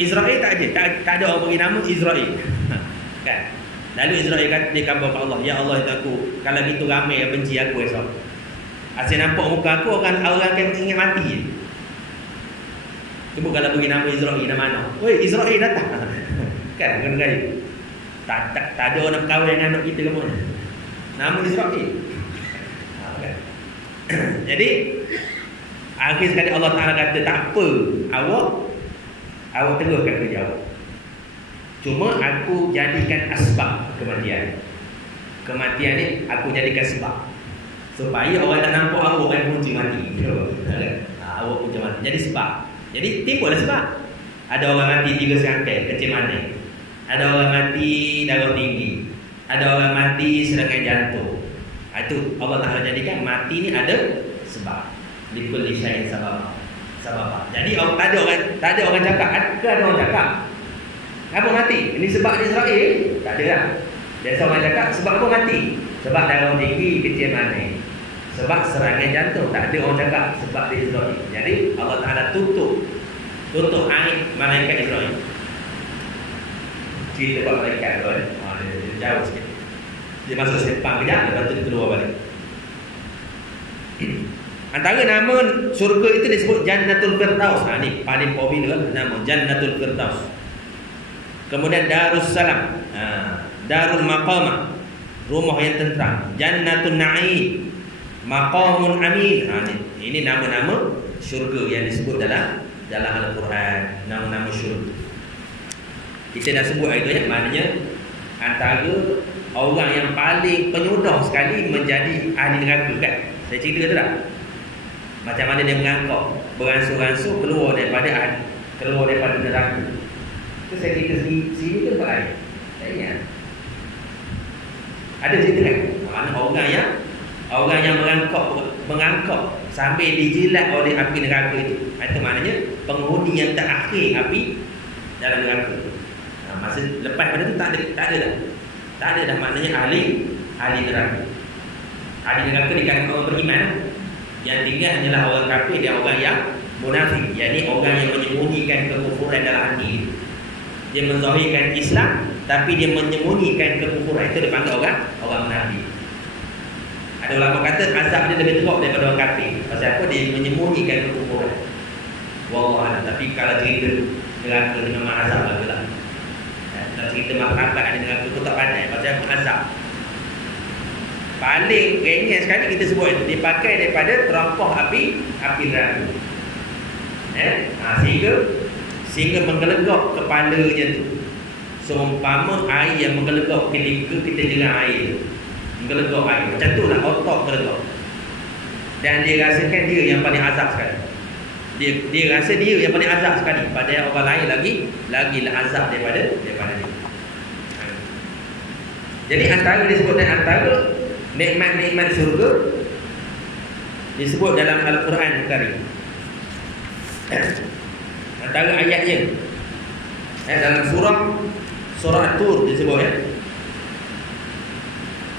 Israel tak ada. Tak ada orang bagi nama Israel. Kan? Lalu Israel kata dia kata Allah, "Ya Allah, aku kalau gitu ramai yang benci aku esok. Asyik nampak muka aku orang akan ingat mati." Cuba kalau bagi nama Israel nama mana? Oi, Israel datang. Kan kena tak ada orang kahwin dengan anak kita ke mana. Nama Israel. Kan? Jadi akhir sekali Allah Ta'ala kata, tak apa, awak teruskan kerja awak. Cuma aku jadikan asbab kematian. Kematian ni aku jadikan sebab, supaya orang tak nampak awak yang punca mati. Awak punca mati. Jadi sebab. Jadi timbullah sebab. Ada orang mati 3 serangkai kecil mani. Ada orang mati darah tinggi. Ada orang mati serangan jantung. Itu Allah Ta'ala jadikan mati ni ada sebab. Likulli syai'in sabab. Jadi tak ada orang cakap. Ada orang cakap, apa mati? Ini sebab di Israel? Tak ada lah. Biasa orang cakap sebab apa mati? Sebab darah tinggi kecil mani. Sebab serangan jantung. Tak ada orang cakap sebab di Israel. Jadi Allah Ta'ala tutup air malaikat Israel. Cerita buat malaikat Israel jauh sikit. Dia masuk sepang kejap, lepas tu dia keluar balik. Antara nama syurga itu disebut Jannatul Firdaus. Ni paling popular nama Jannatul Firdaus. Kemudian Darussalam, Darul Maqamah, rumah yang tenteram. Jannatul Na'im, Maqamun Amin. Ini nama-nama syurga yang disebut dalam Al-Quran. Nama-nama syurga. Kita dah sebut itu ya, maknanya antara orang yang paling penyudah sekali menjadi ahli neraka kan. Saya cerita tu tak? Macam mana dia mengangkut, beransur-ansur keluar daripada neraka. Itu saya cerita sini tu tak ada. Tak ingat. Ada cerita kan? Mana orang yang mengangkut sampai dijilat oleh api neraka itu. Itu maknanya penghuni yang terakhir api dalam neraka. Masa lepas pada tu tak ada dah. Tak ada dah maknanya ahli neraka. Ahli neraka di kalangan orang beriman. Yang tinggal hanyalah orang kafir dan orang yang munafik, yakni orang yang menyembunyikan kekufuran dalam hati. Dia menzahirkan Islam tapi dia menyembunyikan kekufuran. Itu dipanggil orang munafik. Ada ulama kata azab dia lebih teruk daripada orang kafir. Pasal apa? Dia menyembunyikan kekufuran. Wallah, tapi kalau cerita neraka ni memang azab lah. Kalau cerita masyarakat ada neraka tu tak pandai. Pasal apa? Azab. Paling ringan sekali kita sebut itu dipakai daripada terompah api neraka. Sehingga menggelegak kepalanya tu. Seumpama air yang menggelegak ketika kita jelang air. Menggelegak air. Macam tu lah otak gelegak. Dan dia rasakan dia yang paling azab sekali. Dia rasa dia yang paling azab sekali. Padahal orang lain lagi azab daripada dia. Jadi antara disebutkan antara nikmat-nikmat syurga disebut dalam Al-Quran Karim. Antara ayatnya dalam surah Tur disebut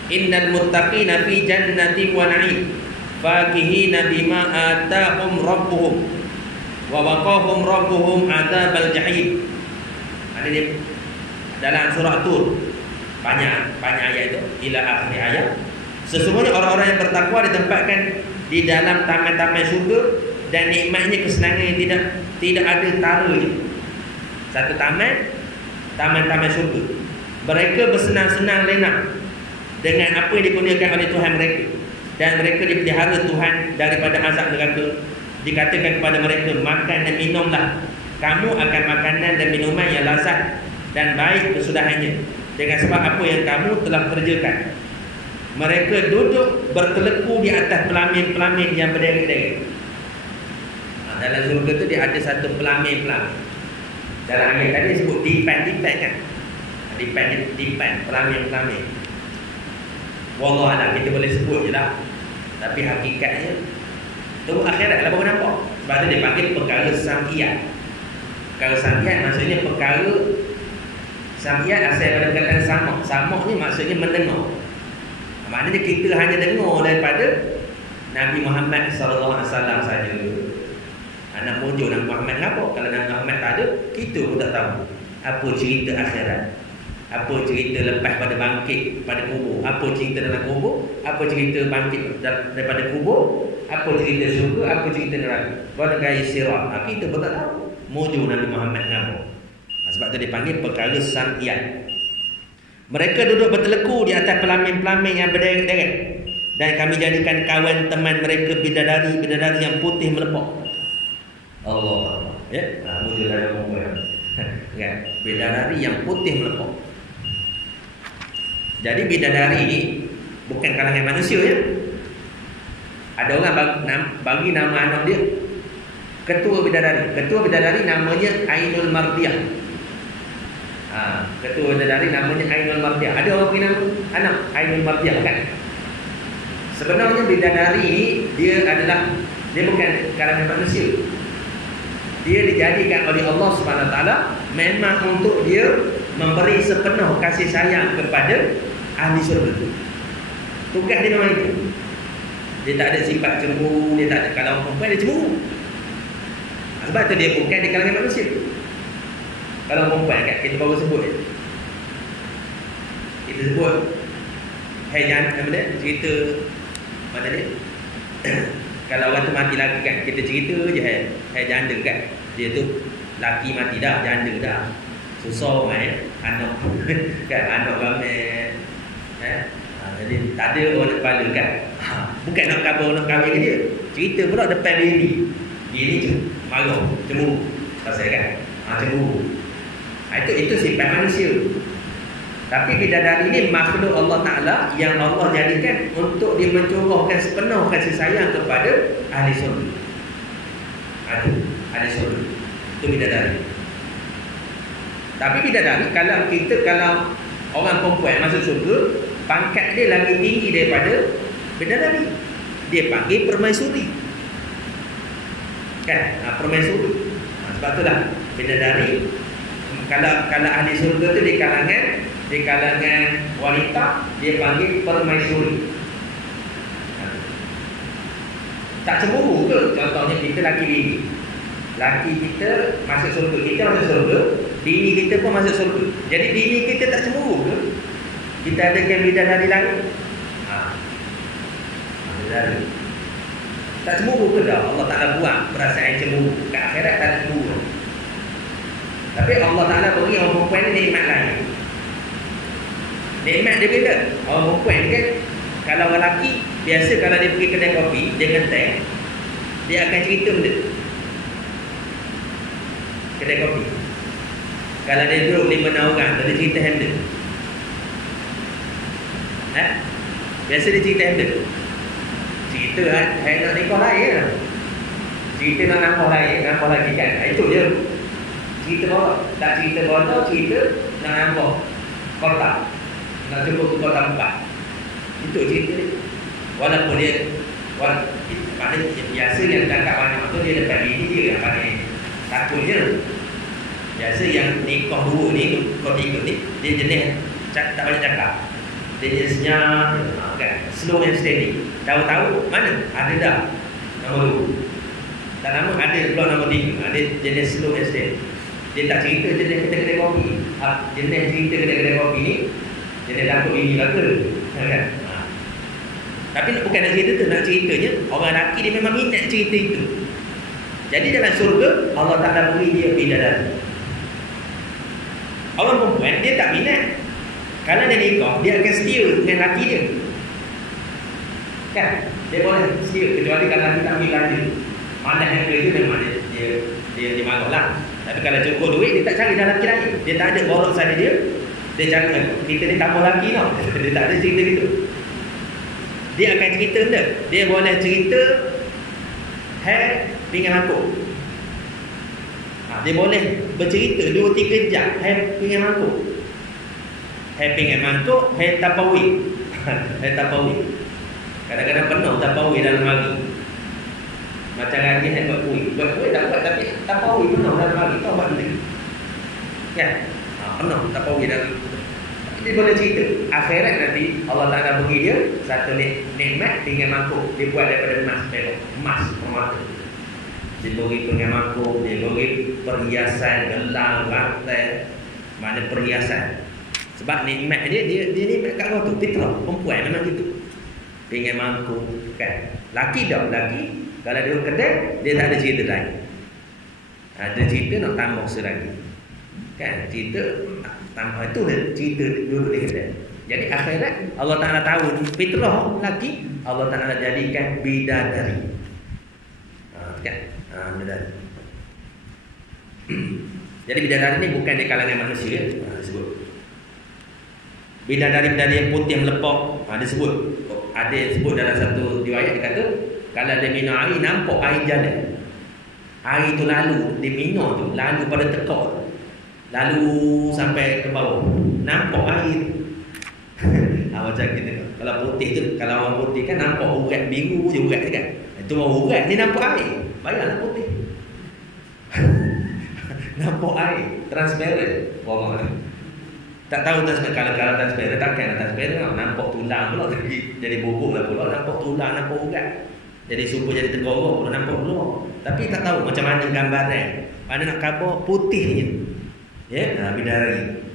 Innal muttaqina fi jannatin wa na'im fakihina bima atahum rabbuhum wa waqahum rabbuhum adzabal jahim. Ada di dalam surah Tur banyak ayat itu ila akhir ayat. Sesungguhnya orang-orang yang bertakwa ditempatkan di dalam taman-taman syurga dan nikmatnya kesenangan yang tidak ada taranya. Satu taman-taman syurga. Mereka bersenang-senang lena dengan apa yang dikurniakan oleh Tuhan mereka, dan mereka dipelihara Tuhan daripada azab neraka. Dikatakan kepada mereka, makan dan minumlah, kamu akan makanan dan minuman yang lazat dan baik kesudahannya dengan sebab apa yang kamu telah kerjakan. Mereka duduk berteleku di atas pelamin-pelamin yang berderet-deret. Dalam surga tu dia ada satu pelamin-pelamin. Dalam ayat tadi disebut dipan kan. Dipan pelamin-pelamin. Wallahualam kita boleh sebut je lah. Tapi hakikatnya tunggu akhirat lah baru nampak. Sebab tu dia panggil perkara sam'iyat. Perkara sam'iyat maksudnya perkara sam'iyat asal daripada kata samak. Samak ni maksudnya mendengar. Maknanya kita hanya dengar daripada Nabi Muhammad SAW saja. Anak mojo Nabi Muhammad kenapa? Kalau Nabi Muhammad tak ada, kita pun tak tahu apa cerita akhirat, apa cerita lepas pada bangkit pada kubur, apa cerita dalam kubur, apa cerita bangkit daripada kubur, apa cerita syurga, apa cerita neraka, pada gaya sirat. Kita pun tak tahu mojo Nabi Muhammad kenapa. Sebab tu dipanggil perkara sam'iyat. Mereka duduk berteleku di atas pelamin-pelamin yang berderet-deret, dan kami jadikan kawan teman mereka bidadari yang putih melepok. Allah. Ya, muncul dalam perempuan. Kan? Bidadari yang putih melepok. Jadi bidadari ini bukan kalangan manusia ya. Ada orang bagi nama anak dia ketua bidadari. Ketua bidadari namanya Ainul Mardiyah. Ketua bidadari namanya Ainul Mardiyah. Ada orang punya nama anak Ainul Mardiyah kan? Sebenarnya bidadari ini dia bukan kalangan manusia. Dia dijadikan oleh Allah SWT memang untuk dia memberi sepenuh kasih sayang kepada ahli syurga. Tugas dia memang itu. Dia tak ada sifat cemburu, dia tak ada, kalau orang perempuan dia cemburu. Sebab tu dia bukan di kalangan manusia. Kalau perempuan kan kita baru sebut. Kita sebut cerita mana dia? Kalau orang tu mati lagi kan, kita cerita je janda kan. Dia tu laki mati dah, janda dah. Susah anak kan, anak ramai. Jadi tak ada orang nak kepala kan. Bukan nak kahwin ke dia. Cerita pula depan dia ni. Dia ni marah, cemburu. Pasal kan? Cemburu. Itu sifat manusia. Tapi bidadari ini makhluk Allah Ta'ala yang Allah jadikan untuk dia mencurahkan sepenuh kasih sayang kepada ahli surga. Ahli surga. Itu bidadari. Tapi bidadari kalau orang perempuan masuk surga, pangkat dia lagi tinggi daripada bidadari. Dia panggil permaisuri. Kan? Permaisuri. Sebab itulah bidadari. Kalau ahli surga tu di kalangan wanita, dia panggil permaisuri. Tak cemburu ke? Contohnya kita laki bini. Laki kita masuk surga, kita masuk surga, bini kita pun masuk surga. Jadi bini kita tak cemburu ke? Kita adakan bidadari lain. Bidadari. Tak cemburu ke dah? Allah Ta'ala buat perasaan cemburu. Kat akhirat tak ada cemburu. Tapi Allah Ta'ala beri orang perempuan ni nikmat lain. Nikmat dia bila? Orang perempuan ni kan, kalau orang lelaki, biasa kalau dia pergi kedai kopi, dia ngeteh, dia akan cerita benda. Kedai kopi. Kalau dia duduk 5-6 orang, dia cerita handle. Biasa dia cerita handle. Cerita nak nikah lain lah. Cerita nak nampak lain, nampak lagi kan. Itu je. Cerita bawa. Tak cerita bawa, cerita nak nampak kota. Nak cukup ke kota 4. Itu cerita dia. Walaupun dia biasa yang cakap banyak tu dia dekat bini dia yang paling takutnya. Biasa yang nikah dua ni, kau tiga ni, dia jenis tak banyak cakap. Dia jenis senyap, kan? Slow and steady. Tahu-tahu mana? Ada dah nombor 2. Tak lama ada pula nombor 3. Ada jenis slow and steady. Dia tak cerita jenis kedai-kedai kopi. Jenis cerita kedai-kedai kopi ni jenis takut bini kata, kan? Tapi bukan nak cerita tu, nak ceritanya orang lelaki dia memang minat cerita itu. Jadi dalam surga Allah Ta'ala beri dia bidadari. Orang perempuan dia tak minat. Kalau dia nikah, dia akan setia dengan lelaki dia. Kan? Dia boleh setia, kecuali kalau lelaki tak ambil belanja. Malas yang kerja memang dia marah lah. Tapi kalau cukup duit, dia tak cari dah lelaki lain. Dia tak ada borok sana dia. Dia cari, kita ni tambah lelaki tau. Dia tak ada cerita gitu. Dia akan cerita benda. Dia boleh cerita hair pinggan mangkuk. Dia boleh bercerita 2-3 jam hair pinggan mangkuk. Hair pinggan mangkuk, hair tapawi. Hair tapawi. Kadang-kadang penuh tapawi dalam hari. Macam lagi hair buat kuih. Buat kuih tak buat, tapi tapawi penuh dalam hari. Kau buat benda. Kan? Penuh tapawi dalam. Dia boleh cerita. Akhirat nanti Allah Ta'ala bagi dia satu nikmat pinggan mangkuk. Dia buat daripada emas, perak. Emas, permata. Dia beri pinggan mangkuk, dia beri perhiasan, gelang, rantai. Mana perhiasan. Sebab nikmat dia nikmat kat kau tu. Fitrah, perempuan memang gitu. Pinggan mangkuk, kan. Laki dah, laki. Kalau dia kedai, dia tak ada cerita lain. Ada cerita nak tambah selagi. Kan, cerita tambah itu cerita dulu di kedai. Jadi akhirat Allah Ta'ala tahu fitrah laki Allah Ta'ala jadikan bidadari. Kan? Bidadari. Jadi bidadari ni bukan di kalangan manusia disebut. Bidadari-bidadari yang putih yang melepok disebut. Ada sebut dalam satu riwayat dia kata kalau dia minum air nampak air jalan. Air tu lalu dia minum tu lalu pada tekak. Lalu sampai ke bawah. Nampak air. Macam kita. Kalau putih tu, kalau orang putih kan nampak urat biru je urat tu kan. Itu orang urat ni nampak air. Bayanglah putih. Nampak air. Transparent. Orang tak tahu transparent. Kalau transparent takkan transparent. Nampak tulang pula. Jadi bubuk lah pula. Nampak tulang, nampak urat. Jadi suka jadi tegorok pula. Nampak pula. Tapi tak tahu macam mana gambaran. Mana nak khabar putihnya. Ya, bidadari.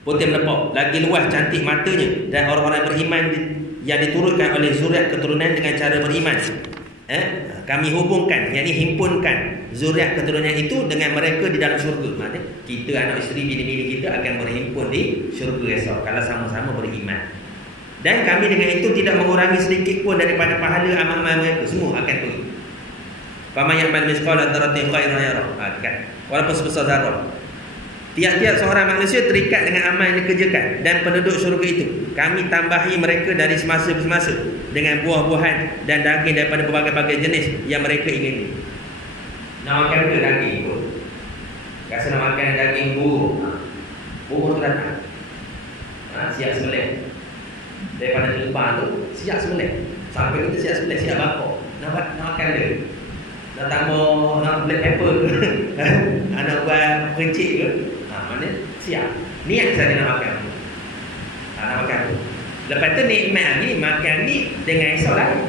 Putih melepok, lagi luas cantik matanya dan orang-orang beriman yang diturutkan oleh zuriat keturunan dengan cara beriman. Kami hubungkan, yakni himpunkan zuriat keturunan itu dengan mereka di dalam syurga. Maksudnya kita anak isteri bini-bini kita akan berhimpun di syurga esok kalau sama-sama beriman. Dan kami dengan itu tidak mengurangi sedikit pun daripada pahala amal-amal mereka, semua akan turun. Faman ya'mal mithqala dzarratin khairan yarah. Kan? Walaupun sebesar zarah. Tiap-tiap seorang manusia terikat dengan amal yang dikerjakan dan penduduk syurga itu kami tambahi mereka dari semasa ke semasa dengan buah-buahan dan daging daripada berbagai-bagai jenis yang mereka ingini. Nak makan ke daging pun? Rasa nak makan daging burung. Burung tu datang. Siap sembelih. Daripada lepas tu siap sembelih. Sampai kita siap sembelih, siap bakar. Nak makan dia. Nak tambah nak black pepper ke? Nak buat percik ke? Mana siap. Niat saya nak makan. Nak makan. Lepas tu nikmat ni makan ni dengan esok lain.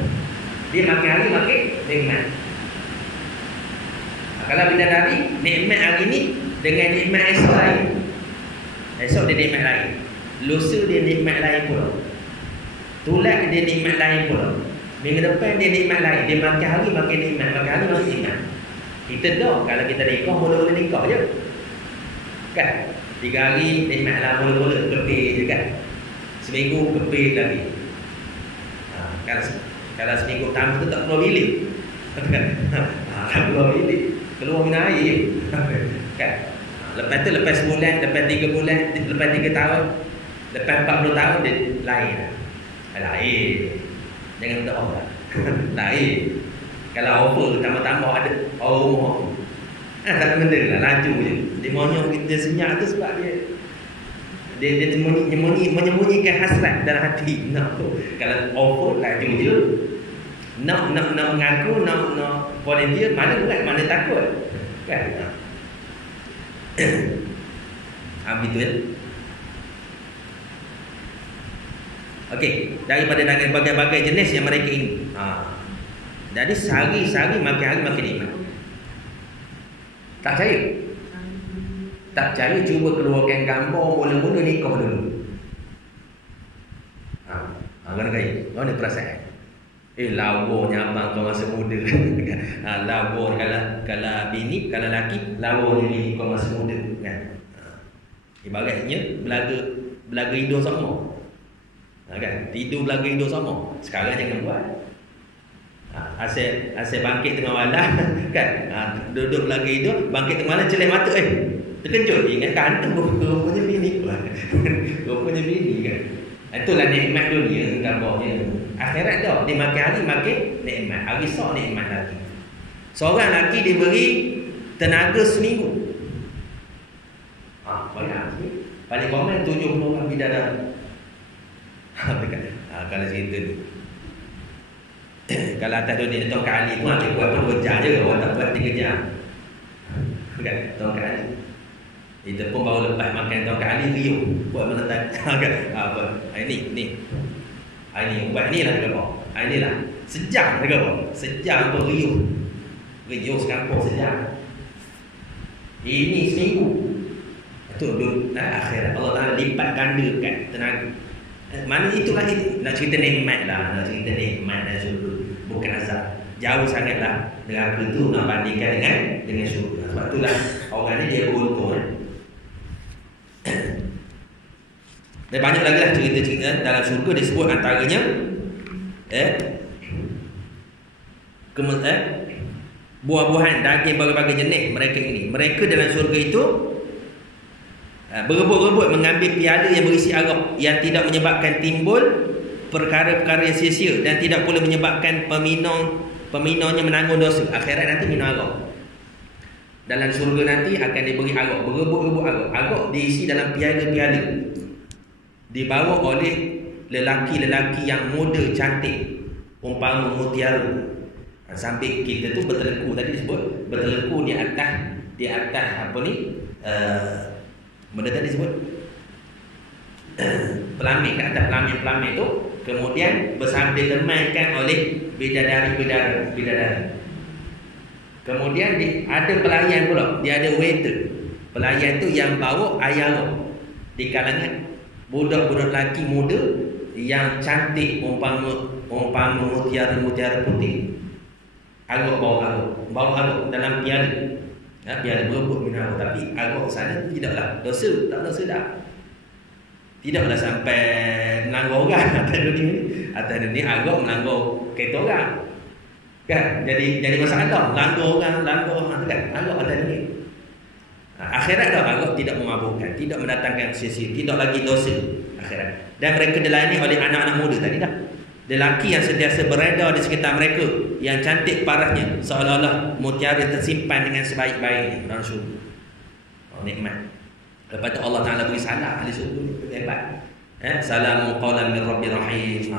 Dia makan hari makan nikmat. Kalau bidadari, nikmat hari ni dengan nikmat esok lain. Esok dia nikmat lain. Lusa dia nikmat lain pula. Tulat dia nikmat lain pula. Minggu depan dia nikmat lain. Dia makan hari makan nikmat, makan hari makan nikmat. Kita dah kalau kita nikah mula-mula nikah je. Kan? 3 hari nikmat lah mula-mula kepit je kan. Seminggu kepit lagi. Kalau seminggu pertama tu tak keluar bilik. Tak keluar bilik. Keluar minum air. Kan? Lepas tu lepas sebulan, lepas 3 bulan, lepas 3 tahun, lepas 40 tahun dia lain. Lain. Jangan minta orang. Lain. Kalau offer tambah-tambah ada rumah. Tak ada benda lah, laju je. Dia maunya kita senyap tu sebab dia menyembunyikan hasrat dalam hati. Kalau offer laju je. Nak mengaku, nak volunteer, mana berat, mana takut. Kan? Begitu ya. Okey, daripada berbagai-bagai jenis yang mereka ini. Jadi sehari-hari makan hari makan nikmat. Tak percaya? Tak percaya, cuba keluarkan gambar mula-mula nikah dulu. Mana kaya? Mana perasaan? Lawanya abang kau masa muda. Lawa kalau bini, kalau laki, lawanya bini kau masa muda kan. Ibaratnya belaga hidup sama. Kan? Tidur belaga hidup sama. Sekarang jangan buat. Asyik bangkit tengah malam kan. Duduk belaga hidup, bangkit tengah malam celih mata terkejut. Ingat kantung rupanya bini. Rupanya bini kan. Itulah nikmat dunia gambarnya. Akhirat dah dia makan hari makan nikmat, hari esok nikmat lagi. Seorang lelaki diberi tenaga seminggu. Banyak. Paling komen 70 orang bidadari. Kalau cerita ni. Kalau atas dunia tuan kali pun ada buat 2 jam je, orang tak buat 3 jam. Kan tuan kali. Itu pun baru lepas makan tuan kali riuh buat meletak. Apa? Ini. Ini ubat ni lah dekat bawah. Ini lah. Sejam dekat bawah. Sejam tu riuh. Riuh sekampung sejam. Ini seminggu. Itu akhirat Allah Ta'ala lipat gandakan tenaga. Mana itulah itu. Nak cerita nikmat lah. Nak cerita nikmat dan syurga. Bukan azab. Jauh sangatlah neraka tu nak bandingkan dengan syurga. Sebab itulah orang ni dia beruntung. Dan banyak lagi lah cerita-cerita dalam syurga disebut antaranya buah-buahan, daging berbagai jenis mereka ini. Mereka dalam syurga itu berebut-rebut mengambil piala yang berisi arak yang tidak menyebabkan timbul perkara-perkara yang sia-sia dan tidak pula menyebabkan peminumnya menanggung dosa. Akhirat nanti minum arak. Dalam syurga nanti akan diberi arak, berebut-rebut arak. Arak diisi dalam piala-piala, dibawa oleh lelaki-lelaki yang muda cantik umpama mutiara. Sampai kita tu bertelengku, tadi disebut bertelengku di atas apa ni, benda tadi disebut pelamin, ke atas pelamin tu, kemudian bersama ditemaikan oleh bidadari. Kemudian ada pelayan pula, dia ada waiter. Pelayan tu yang bawa air di kalangan budak-budak lelaki muda yang cantik umpama mutiara putih. Arak bawa arak dalam piala. Piala berebut minum, tapi arak sana tidaklah dosa, tak dosa dah. Tidaklah sampai melanggar orang atas dunia ni. Atas dunia arak melanggar kereta orang. Kan? Jadi masalah melanggar orang kan? Arak atas dunia. Akhirat dah arak tidak memabukkan, tidak mendatangkan sia-sia, tidak lagi dosa akhirat. Dan mereka dilayani oleh anak-anak muda tadi dah. Lelaki yang sentiasa berada di sekitar mereka, yang cantik parahnya, seolah-olah mutiara tersimpan dengan sebaik-baiknya dalam syurga. Nikmat. Lepas tu Allah Ta'ala beri salam ahli syurga ni, hebat. Salamun qawlan min Rabbir Rahim.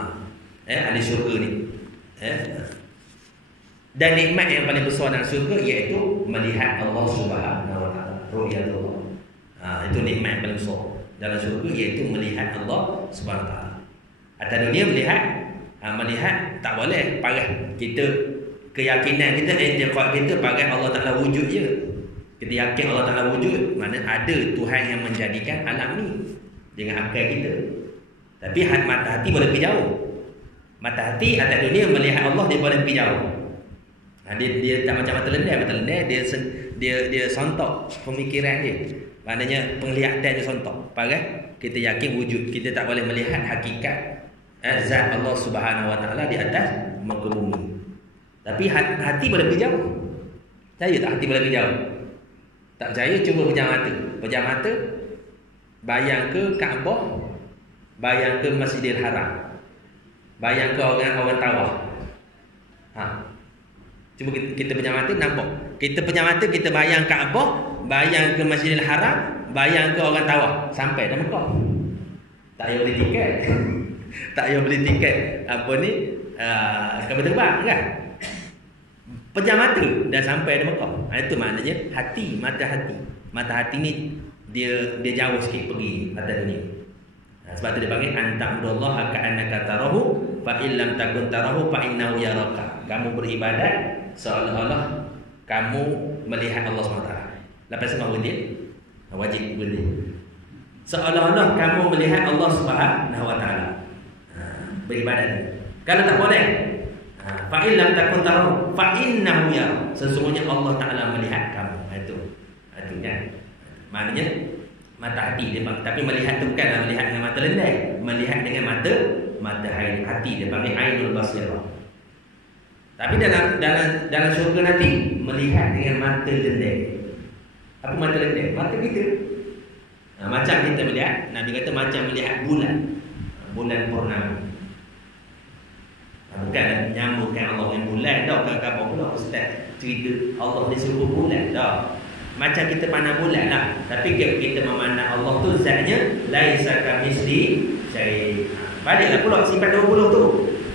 Ahli syurga ni. Dan nikmat yang paling besar dalam syurga iaitu melihat Allah Subhanahu Wa Ta'ala. Ru'yatullah. Itu nikmat yang paling besar dalam syurga, iaitu melihat Allah Subhanahu Wa Ta'ala. Atas dunia melihat tak boleh parah. Kita keyakinan kita, i'tiqad kita pakai Allah Ta'ala wujud je. Kita yakin Allah Ta'ala wujud, mana ada Tuhan yang menjadikan alam ni dengan akal kita. Tapi mata hati boleh pergi jauh. Mata hati atas dunia melihat Allah, dia boleh pergi jauh. Dia tak macam mata lendai dia sontok pemikiran dia. Maknanya penglihatan dia sontok. Pakai kita yakin wujud, kita tak boleh melihat hakikat zat Allah Subhanahu Wa Taala di atas muka bumi. Tapi hati boleh pergi jauh. Percaya tak hati boleh pergi jauh? Tak percaya, cuba pejam mata. Pejam mata, bayang ke Kaabah, bayang ke Masjidil Haram, bayang ke orang tawaf. Cuba kita pejam mata, nampak. Kita pejam mata, kita bayang Kaabah, bayang ke Masjidil Haram, bayang ke orang tawaf. Sampai dah Mekah. Tak payah beli tiket. Tak payah beli tiket. Apa ni? Kapal terbang kan? Pejam mata dah sampai di Mekah. Itu maknanya hati, mata hati. Mata hati ni dia jauh sikit pergi atas dunia. Sebab tu dia panggil antamdullah ka'annaka tarahu fa illam takun tarahu fa innahu yaraka. Kamu beribadat seolah-olah kamu melihat Allah SWT. Lepas semua berdiri, wajib berdiri. Seolah-olah kamu melihat Allah Subhanahu Wa Taala. Beribadat. Kalau tak boleh, fa illam takun tarahu fa innahu yara. Sesungguhnya Allah Taala melihat kamu. Itu kan. Maknanya mata hati dia panggil. Tapi melihat tu bukanlah melihat dengan mata lendai, melihat dengan mata hati, dia panggil ainul basirah. Tapi dalam syurga nanti melihat dengan mata lendai. Apa mata lendai? Mata kita. Macam kita melihat, Nabi kata macam melihat bulan purnama. Bukan nyambungkan Allah dengan bulan dah. Kakak pula ustaz cerita Allah dia suruh bulan dah. Macam kita pandang bulan lah. Tapi kita memandang Allah tu zatnya laisa kamitsli syai'. Baliklah pula sifat 20 tu.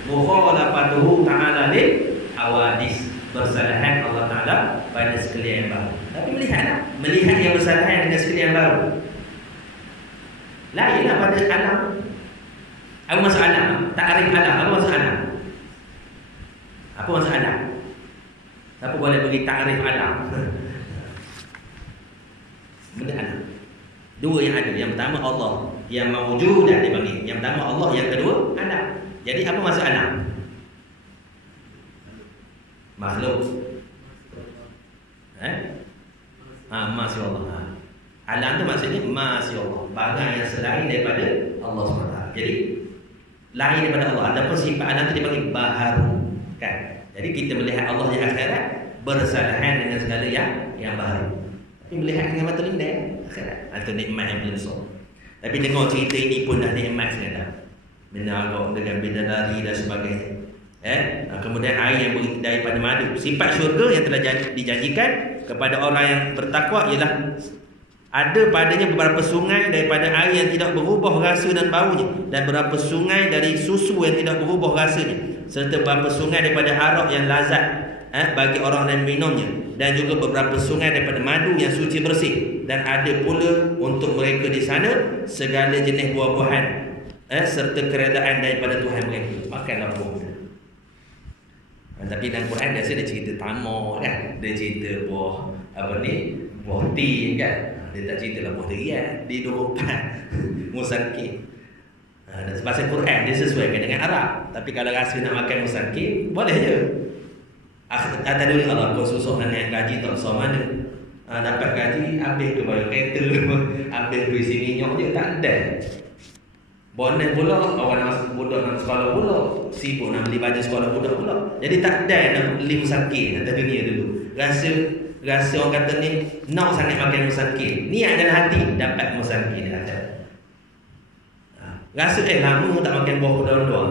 Mukhalafatuhu ta'ala lil hawadis. Bersalahan Allah Ta'ala pada sekalian yang baru. Tapi melihatlah, melihat yang bersalahan dengan sekalian yang baru. Lainlah pada alam. Apa maksud alam? Ta'rif alam. Apa maksud alam? Apa maksud alam? Siapa boleh bagi ta'rif alam? Benda alam. Dua yang ada. Yang pertama Allah, yang mawujudan dipanggil. Yang pertama Allah, yang kedua alam. Jadi apa maksud alam? Makhluk. Masya Allah. Alam tu maksudnya Masya Allah, barang yang selain daripada Allah SWT. Jadi lain daripada Allah. Ataupun sifat alam tu dipanggil baharu kan? Jadi kita melihat Allah di akhirat bersalahan dengan segala yang baharu. Tapi melihat dengan mata lendai akhirat atau nikmat yang belum. Tapi dengar cerita ini pun dah nikmat sekarang. Menagak dengan bidadari dan sebagainya. Kemudian air yang daripada madu. Sifat syurga yang telah dijanjikan kepada orang yang bertakwa ialah ada padanya beberapa sungai daripada air yang tidak berubah rasa dan baunya, dan beberapa sungai dari susu yang tidak berubah rasanya, serta beberapa sungai daripada arak yang lazat bagi orang yang minumnya, dan juga beberapa sungai daripada madu yang suci bersih, dan ada pula untuk mereka di sana segala jenis buah-buahan serta keredaan daripada Tuhan mereka. Makanlah buah. Tapi dalam Quran biasa dia cerita tamar kan, dia cerita buah buah tin kan. Dia tak cerita lah buah durian di 24 musangkin. Dan bahasa Quran dia sesuaikan dengan Arab. Tapi kalau rasa nak makan musangkin, boleh je. Atas dunia Allah kau susah nak naik gaji tak usah mana. Dapat gaji habis ke bayar kereta, habis duit isi minyak je, tak ada. Bonus pula orang budak nak sekolah pula, sibuk nak beli baju sekolah budak pula. Jadi tak ada nak beli musangkin atas dunia dulu. Rasa orang kata ni nak sangat makan musangkin. Niat dalam hati dapat musangkin ada. Rasa lama tak makan buah kedondong.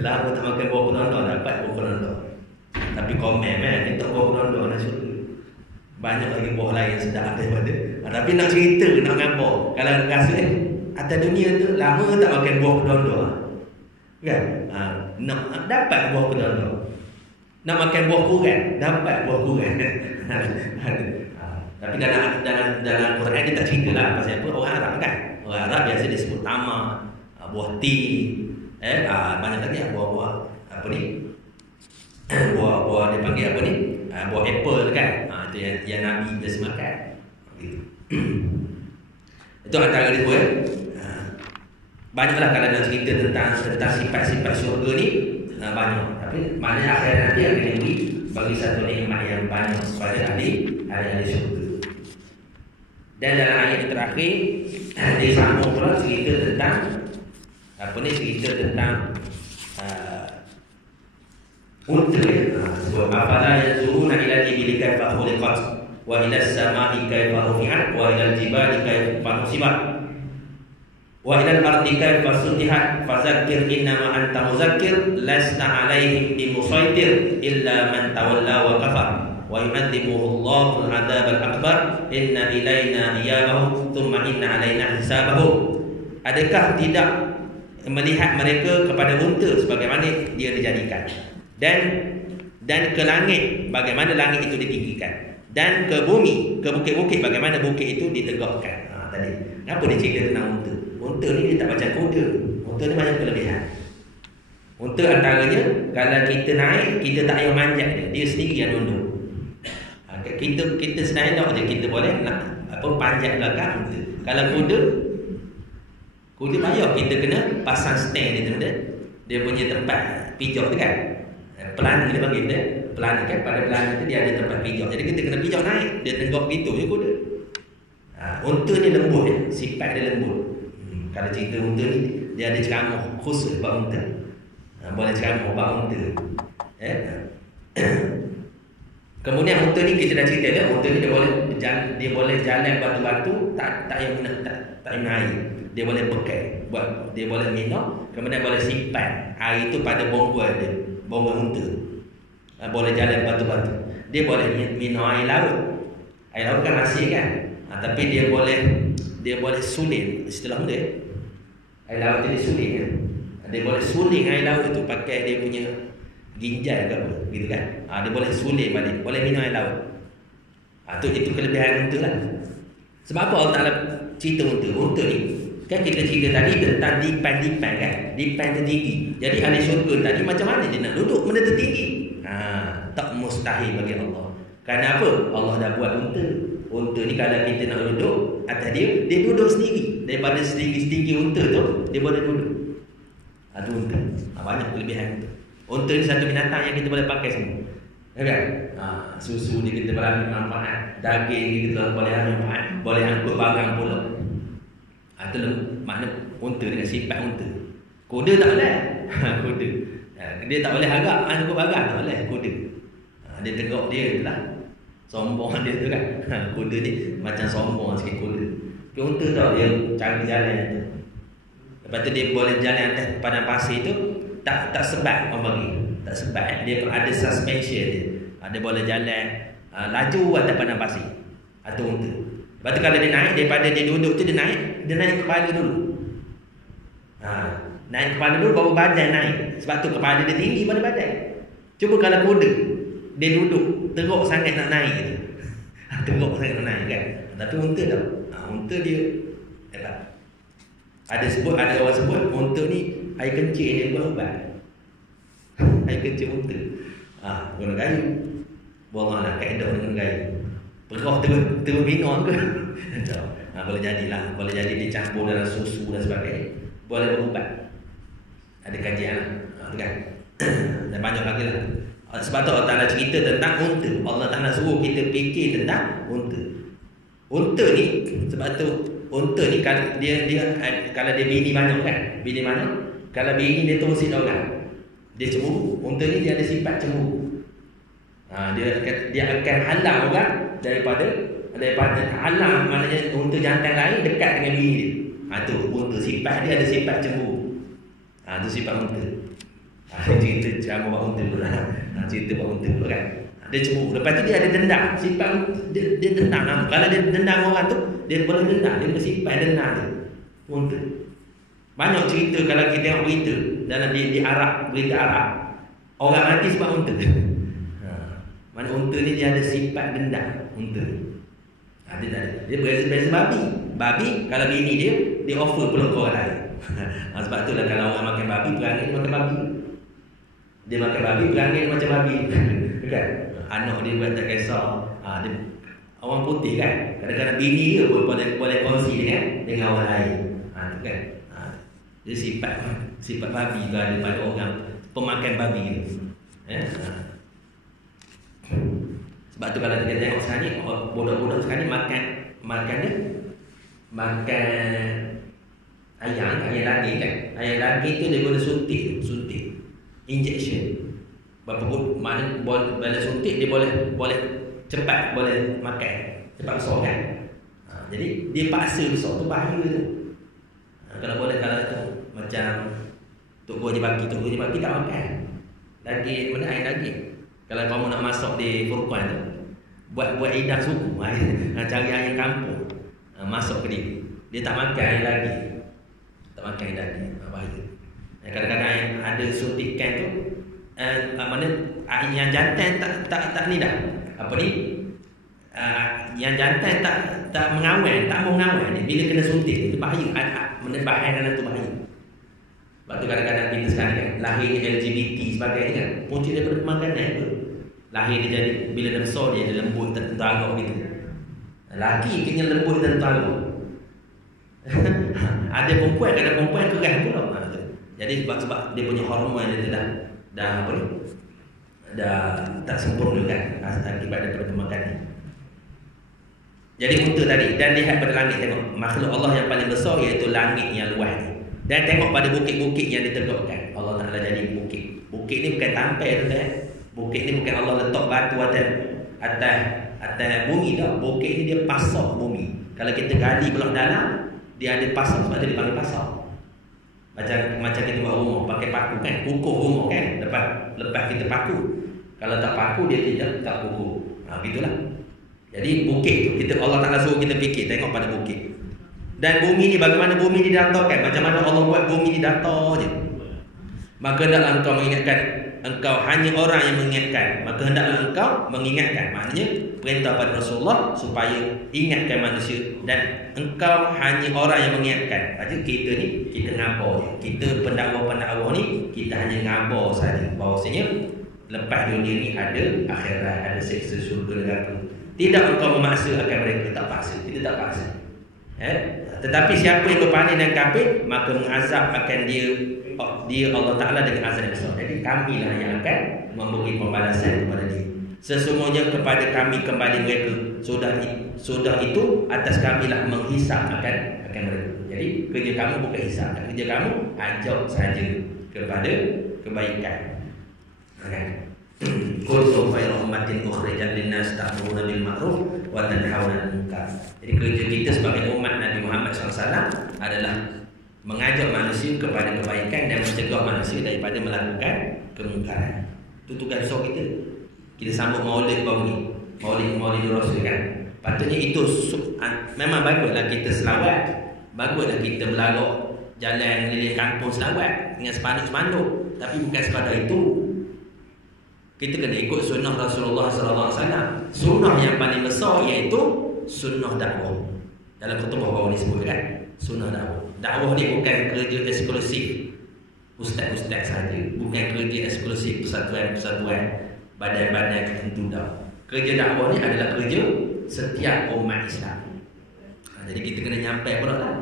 Lama tak makan buah kedondong dapat buah kedondong. Tapi komen minta buah kedondong nak syukur. Banyak lagi buah lain sedap daripada. Tapi nak cerita nak ngabak. Kalau rasa atas dunia tu lama tak makan buah kedondong. Kan? Nak dapat buah kedondong. Nak makan buah kurang, dapat buah kurang. Tapi dalam Quran dia tak cerita lah pasal apa. Orang Arab kan, orang Arab biasa dia sebut tamar, buah tin, banyak lagi buah-buah apa ni, buah dia panggil apa ni? Buah apple kan. Itu yang Nabi biasa makan. Gitu. Itu antara dia buat. Banyaklah kalau nak cerita tentang sifat-sifat syurga ni, banyak. Tapi maknanya akhirat nanti akan bagi satu nikmat yang banyak kepada ahli syurga. Dan dalam ayat yang terakhir dia sambung pula cerita tentang cerita tentang unta ya. Sebab afala yanzuruna ila al-ibili kaifa khuliqat wa ila as-sama'i kaifa rufi'at wa ila al-jibali kaifa nusibat wa ila al-ardi kaifa sutihat fadzakkir innama anta muzakkir lasta 'alaihim bimusaitir illa man tawalla wa kafar wa yu'adzibuhu Allahu al-'adzab al-akbar inna ilaina iyabahum thumma inna 'alaina hisabahum. Adakah tidak melihat mereka kepada unta sebagaimana dia dijadikan, dan ke langit bagaimana langit itu ditinggikan, dan ke bumi, ke bukit-bukit bagaimana bukit itu ditegakkan. Tadi kenapa dia cerita tentang unta? Unta ni dia tak macam kuda. Unta ni banyak kelebihan. Unta antaranya kalau kita naik, kita tak payah manjat dia sendiri yang duduk. Kita senang je kita boleh nak panjat belakang unta. Kalau kuda payah kita kena pasang stand dia punya tempat pijak tu kan. Pelana dia panggil dia. Pelana kan, pada pelana tu dia ada tempat pijak. Jadi kita kena pijak naik. Dia tenggok gitu je kuda. Unta ni lembut ya. Sifat dia lembut. Kalau cerita unta ni, dia ada ceramah khusus bab unta. Boleh ceramah bab unta. Kemudian unta ni kita dah cerita dah. Unta ni dia boleh jalan batu-batu tak minum air. Dia boleh pakai, dia boleh minum, kemudian boleh simpan air itu pada bonggol dia, bonggol unta. Boleh jalan batu-batu. Dia boleh minum air laut. Air laut kan asin kan? Tapi dia boleh suling, istilah dia. Air laut dia suling kan? Dia boleh suling air laut itu pakai dia punya ginjal ke apa, gitu kan? Dia boleh suling balik, boleh minum air laut. Itu kelebihan unta lah. Sebab apa Allah Ta'ala cerita unta? Unta ni kan kita cerita tadi tentang dipan kan, dipan tertinggi. Jadi ahli syurga tadi macam mana dia nak duduk benda tertinggi? Tak mustahil bagi Allah. Kerana apa? Allah dah buat unta. Unta ni kalau kita nak duduk atas dia duduk sendiri. Daripada setinggi unta tu dia boleh duduk. Itu unta. Banyak kelebihan unta. Unta ni satu binatang yang kita boleh pakai semua. Ya kan? Susu ni kita boleh ambil manfaat, daging ni kita boleh ambil manfaat, boleh angkut barang pula. Itu makna unta dengan sifat unta. Kuda tak boleh. Kuda dia tak boleh harap angkut barang, tak boleh kuda. Dia tegak dia tu lah. Sombong dia tu kan. Kuda ni macam sombong sikit kuda. Tapi unta tau dia cari jalan tu. Lepas tu dia boleh jalan atas padang pasir tu tak sebat orang bagi. Tak sebat. Dia ada suspension dia. Dia boleh jalan laju atas padang pasir. Itu unta. Lepas tu kalau dia naik, daripada dia duduk tu dia naik kepala dulu. Naik kepala dulu baru badan naik. Sebab tu kepala dia tinggi pada badan. Cuba kalau kuda, dia duduk teruk sangat nak naik tu. Teruk sangat nak naik kan. Tapi unta tau. Unta dia ada orang sebut unta ni air kencing dia berubat. Air kencing unta. Guna kayu. Buang nak kaedah dengan kayu. Perah terus minum ke? Boleh jadilah. Boleh jadi dicampur dalam susu dan sebagainya. Boleh berubat. Ada kajian lah. Kan? Dan banyak lagi lah. Sebab tu Allah Ta'ala cerita tentang unta. Allah Ta'ala suruh kita fikir tentang unta. Unta ni, sebab tu unta ni kalau dia bini banyak kan? Bini banyak. Kalau bini dia terus orang. Dia cemburu. Unta ni dia ada sifat cemburu. Dia akan halang orang daripada halang, maknanya unta jantan lain dekat dengan bini dia. Tu unta sifat dia ada sifat cemburu. Tu sifat unta. Cerita ceramah buat unta pula. Cerita buat unta pula kan. Dia cemburu. Lepas tu dia ada dendam. Sifat dia dendam. Kalau dia dendam orang tu, dia boleh dendam. Dia boleh sifat dendam dia. Unta. Banyak cerita kalau kita tengok berita dalam di Arab, berita Arab. Orang mati sebab unta. Mana unta ni dia ada sifat dendam. Unta dia berbeza babi. Babi kalau bini dia offer peluk orang lain. Sebab tu lah kalau orang makan babi, perangai dia makan babi. Dia makan babi, berangin macam babi. Kan? Anak dia buat tak kisah. Dia, orang putih kan, kadang-kadang bini dia pun boleh kongsi dengan orang lain. Tu kan. Dia sifat babi tu ada pada orang pemakan babi tu. Sebab tu kalau kita tengok sekarang ni, budak-budak sekarang ni makan ayam daging kan. Ayam daging tu dia boleh suntik injection. Mana boleh suntik, dia boleh cepat boleh makan, cepat besar kan. Jadi dia paksa besar tu bahaya tu. Kalau boleh, kalau tu macam Tok Guru Haji Baki tak makan daging, mana ayam daging. Kalau kamu nak masuk di Furqan tu, buat idang suku, cari ayam kampung, masuk ke dia tak makan ayam daging, bahaya. Kadang-kadang ada suntikan tu, mana yang jantan tak ni dah, yang jantan tak mengawal, tak mau mengawal ni, bila kena suntik itu bahaya, bahan dalam tu bahaya. Sebab tu kadang-kadang kita sekarang kan, lahir LGBT sebagainya kan, punca daripada pemakanan tu. Lahir dia jadi, bila dah besar dia ada lembut tentu-tentu gitu. Laki kena lembut tentu-tentu. Ada perempuan, kadang perempuan keras pula. Jadi sebab dia punya hormon dia dah apa ni, dah tak sempurna kan, akibat daripada pemakanan. Jadi unta tadi, dan lihat pada langit, tengok makhluk Allah yang paling besar iaitu langit yang luas ni. Dan tengok pada bukit-bukit yang ditegakkan. Allah Ta'ala jadi bukit. Bukit ni bukan tampil tu kan. Bukit ni bukan Allah letak batu atas bumi dah. Bukit ni dia pasak bumi. Kalau kita gali belah dalam, dia ada pasak, sebab dia dipanggil pasak. Macam kita buat rumah pakai paku kan, kukuh rumah kan. Lepas kita paku. Kalau tak paku dia tak kukuh. Begitulah. Jadi bukit tu, Allah Ta'ala suruh kita fikir, tengok pada bukit. Dan bumi ni, bagaimana bumi didatarkan, macam mana Allah buat bumi didatar je. Maka hendaklah engkau mengingatkan, engkau hanya orang yang mengingatkan, maka hendaklah engkau mengingatkan. Maknanya perintah pada Rasulullah supaya ingatkan manusia, dan engkau hanya orang yang mengingatkan. Maksud kita ni, kita ngabar je. Kita pendakwa-pendakwa ni, kita hanya ngabar saja bahawasanya lepas dunia ni ada akhirat, ada seksa syurga neraka. Tidak engkau memaksa akan mereka, tak paksa. Kita tak paksa. Tetapi siapa yang berpaling dan kafir, maka mengazab akan dia Allah Ta'ala dengan azab yang besar. Jadi kamilah yang akan memberi pembalasan kepada dia. Sesungguhnya kepada kami kembali mereka. Sudah itu atas kamilah menghisap akan mereka. Jadi kerja kamu bukan hisap, kerja kamu ajak saja kepada kebaikan. Kuntum khairu ummatin ukhrijat lin-nas ta'muruna bil ma'ruf wa tanhauna 'anil munkar. Jadi kerja kita sebagai umat Nabi Muhammad SAW adalah mengajak manusia kepada kebaikan dan mencegah manusia daripada melakukan kemungkaran. Itu tugas besar kita. Kita sambut Maulid baru ni, Maulid Rasul kan. Patutnya itu memang baguslah kita selawat, baguslah kita berlalu jalan keliling kampung selawat dengan spanduk-spanduk, tapi bukan sekadar itu. Kita kena ikut sunnah Rasulullah SAW. Sunnah yang paling besar iaitu sunnah dakwah. Dalam khutbah baru disebut kan, sunnah dakwah. Dakwah ni bukan kerja eksklusif ustaz-ustaz saja, bukan kerja eksklusif persatuan-persatuan badan-badan tertentu dah. Kerja dakwah ni adalah kerja setiap umat Islam. Jadi kita kena nyampai pula lah.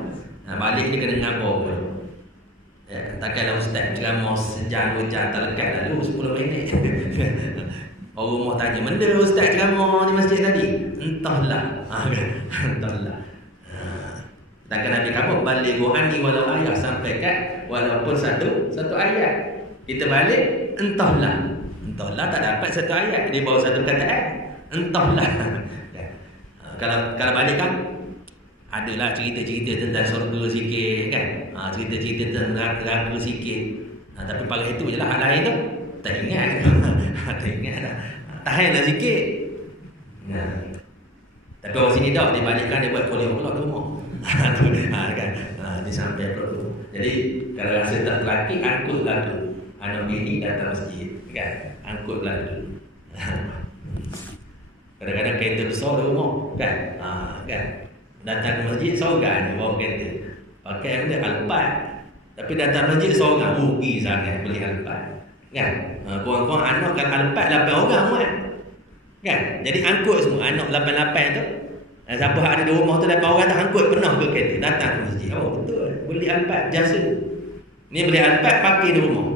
Balik ni kena ngabar pula. Takkanlah ustaz ceramah sejam 2 jam, tak lekat lalu 10 minit. Orang rumah tanya, "Mana ustaz ceramah di masjid tadi?" Entahlah. Entahlah. Takkan Nabi kata balik Quran ni walau ayat, sampai kat walaupun satu ayat. Kita balik, entahlah tak dapat satu ayat, dia bawa satu kataan, entahlah. Kalau balik kan adalah cerita-cerita tentang surga sikit kan, cerita-cerita tentang neraka sikit, tapi paling itu je lah. Hal lain tu tak ingat. Tak ingat dah. Tahanlah sikit. Tapi orang sini dah, dia balikkan, dia buat kuliah pula ke rumah. Kan? Dia sampai pula. Jadi kalau rasa tak terlatih, angkutlah tu anak bini datang masjid kan, angkutlah tu. Kadang-kadang kereta besar di rumah kan, kan datang ke masjid seorang bawa kereta, pakai benda Alphard, tapi datang masjid seorang rugi sangat beli Alphard kan. Kurang-kurang anak kalau alpat 8 orang kan. Kan? Jadi angkut semua anak 88 tu. Siapa ada di rumah tu 8 orang tu angkut penuh ke kereta datang ke masjid. Oh betul. Beli alpat jasa. Ni beli alpat pakai di rumah.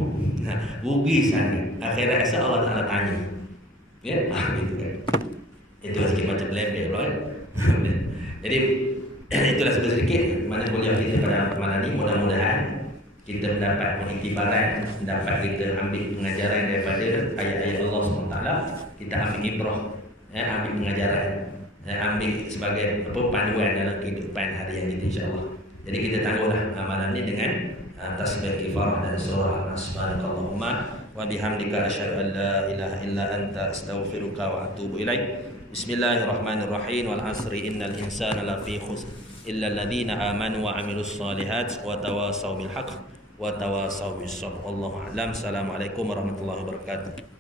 Rugi sana. Akhirat insya-Allah Taala tanya. Ya, gitu kan. Itu sikit macam lebih pula. Jadi itulah sedikit mana kuliah kita pada malam ni. Mudah-mudahan kita mendapat pengiktibaran, mendapat kita ambil pengajaran daripada ayat-ayat Allah SWT. Kita ambil ibrah, ambil pengajaran, ambil sebagai panduan dalam kehidupan harian kita insya-Allah. Jadi kita tangguhlah malam ni dengan tasbih kifarah dan surah Subhanakallahumma wa bihamdika asyhadu an la ilaha illa anta astaghfiruka wa atubu ilaik. Bismillahirrahmanirrahim. Wal 'asri innal insana lafi khusr illa alladhina amanu wa 'amilus solihat wa tawasaw bil haqq wa tawasaw bis sabr. Wallahu a'lam. Assalamualaikum warahmatullahi wabarakatuh.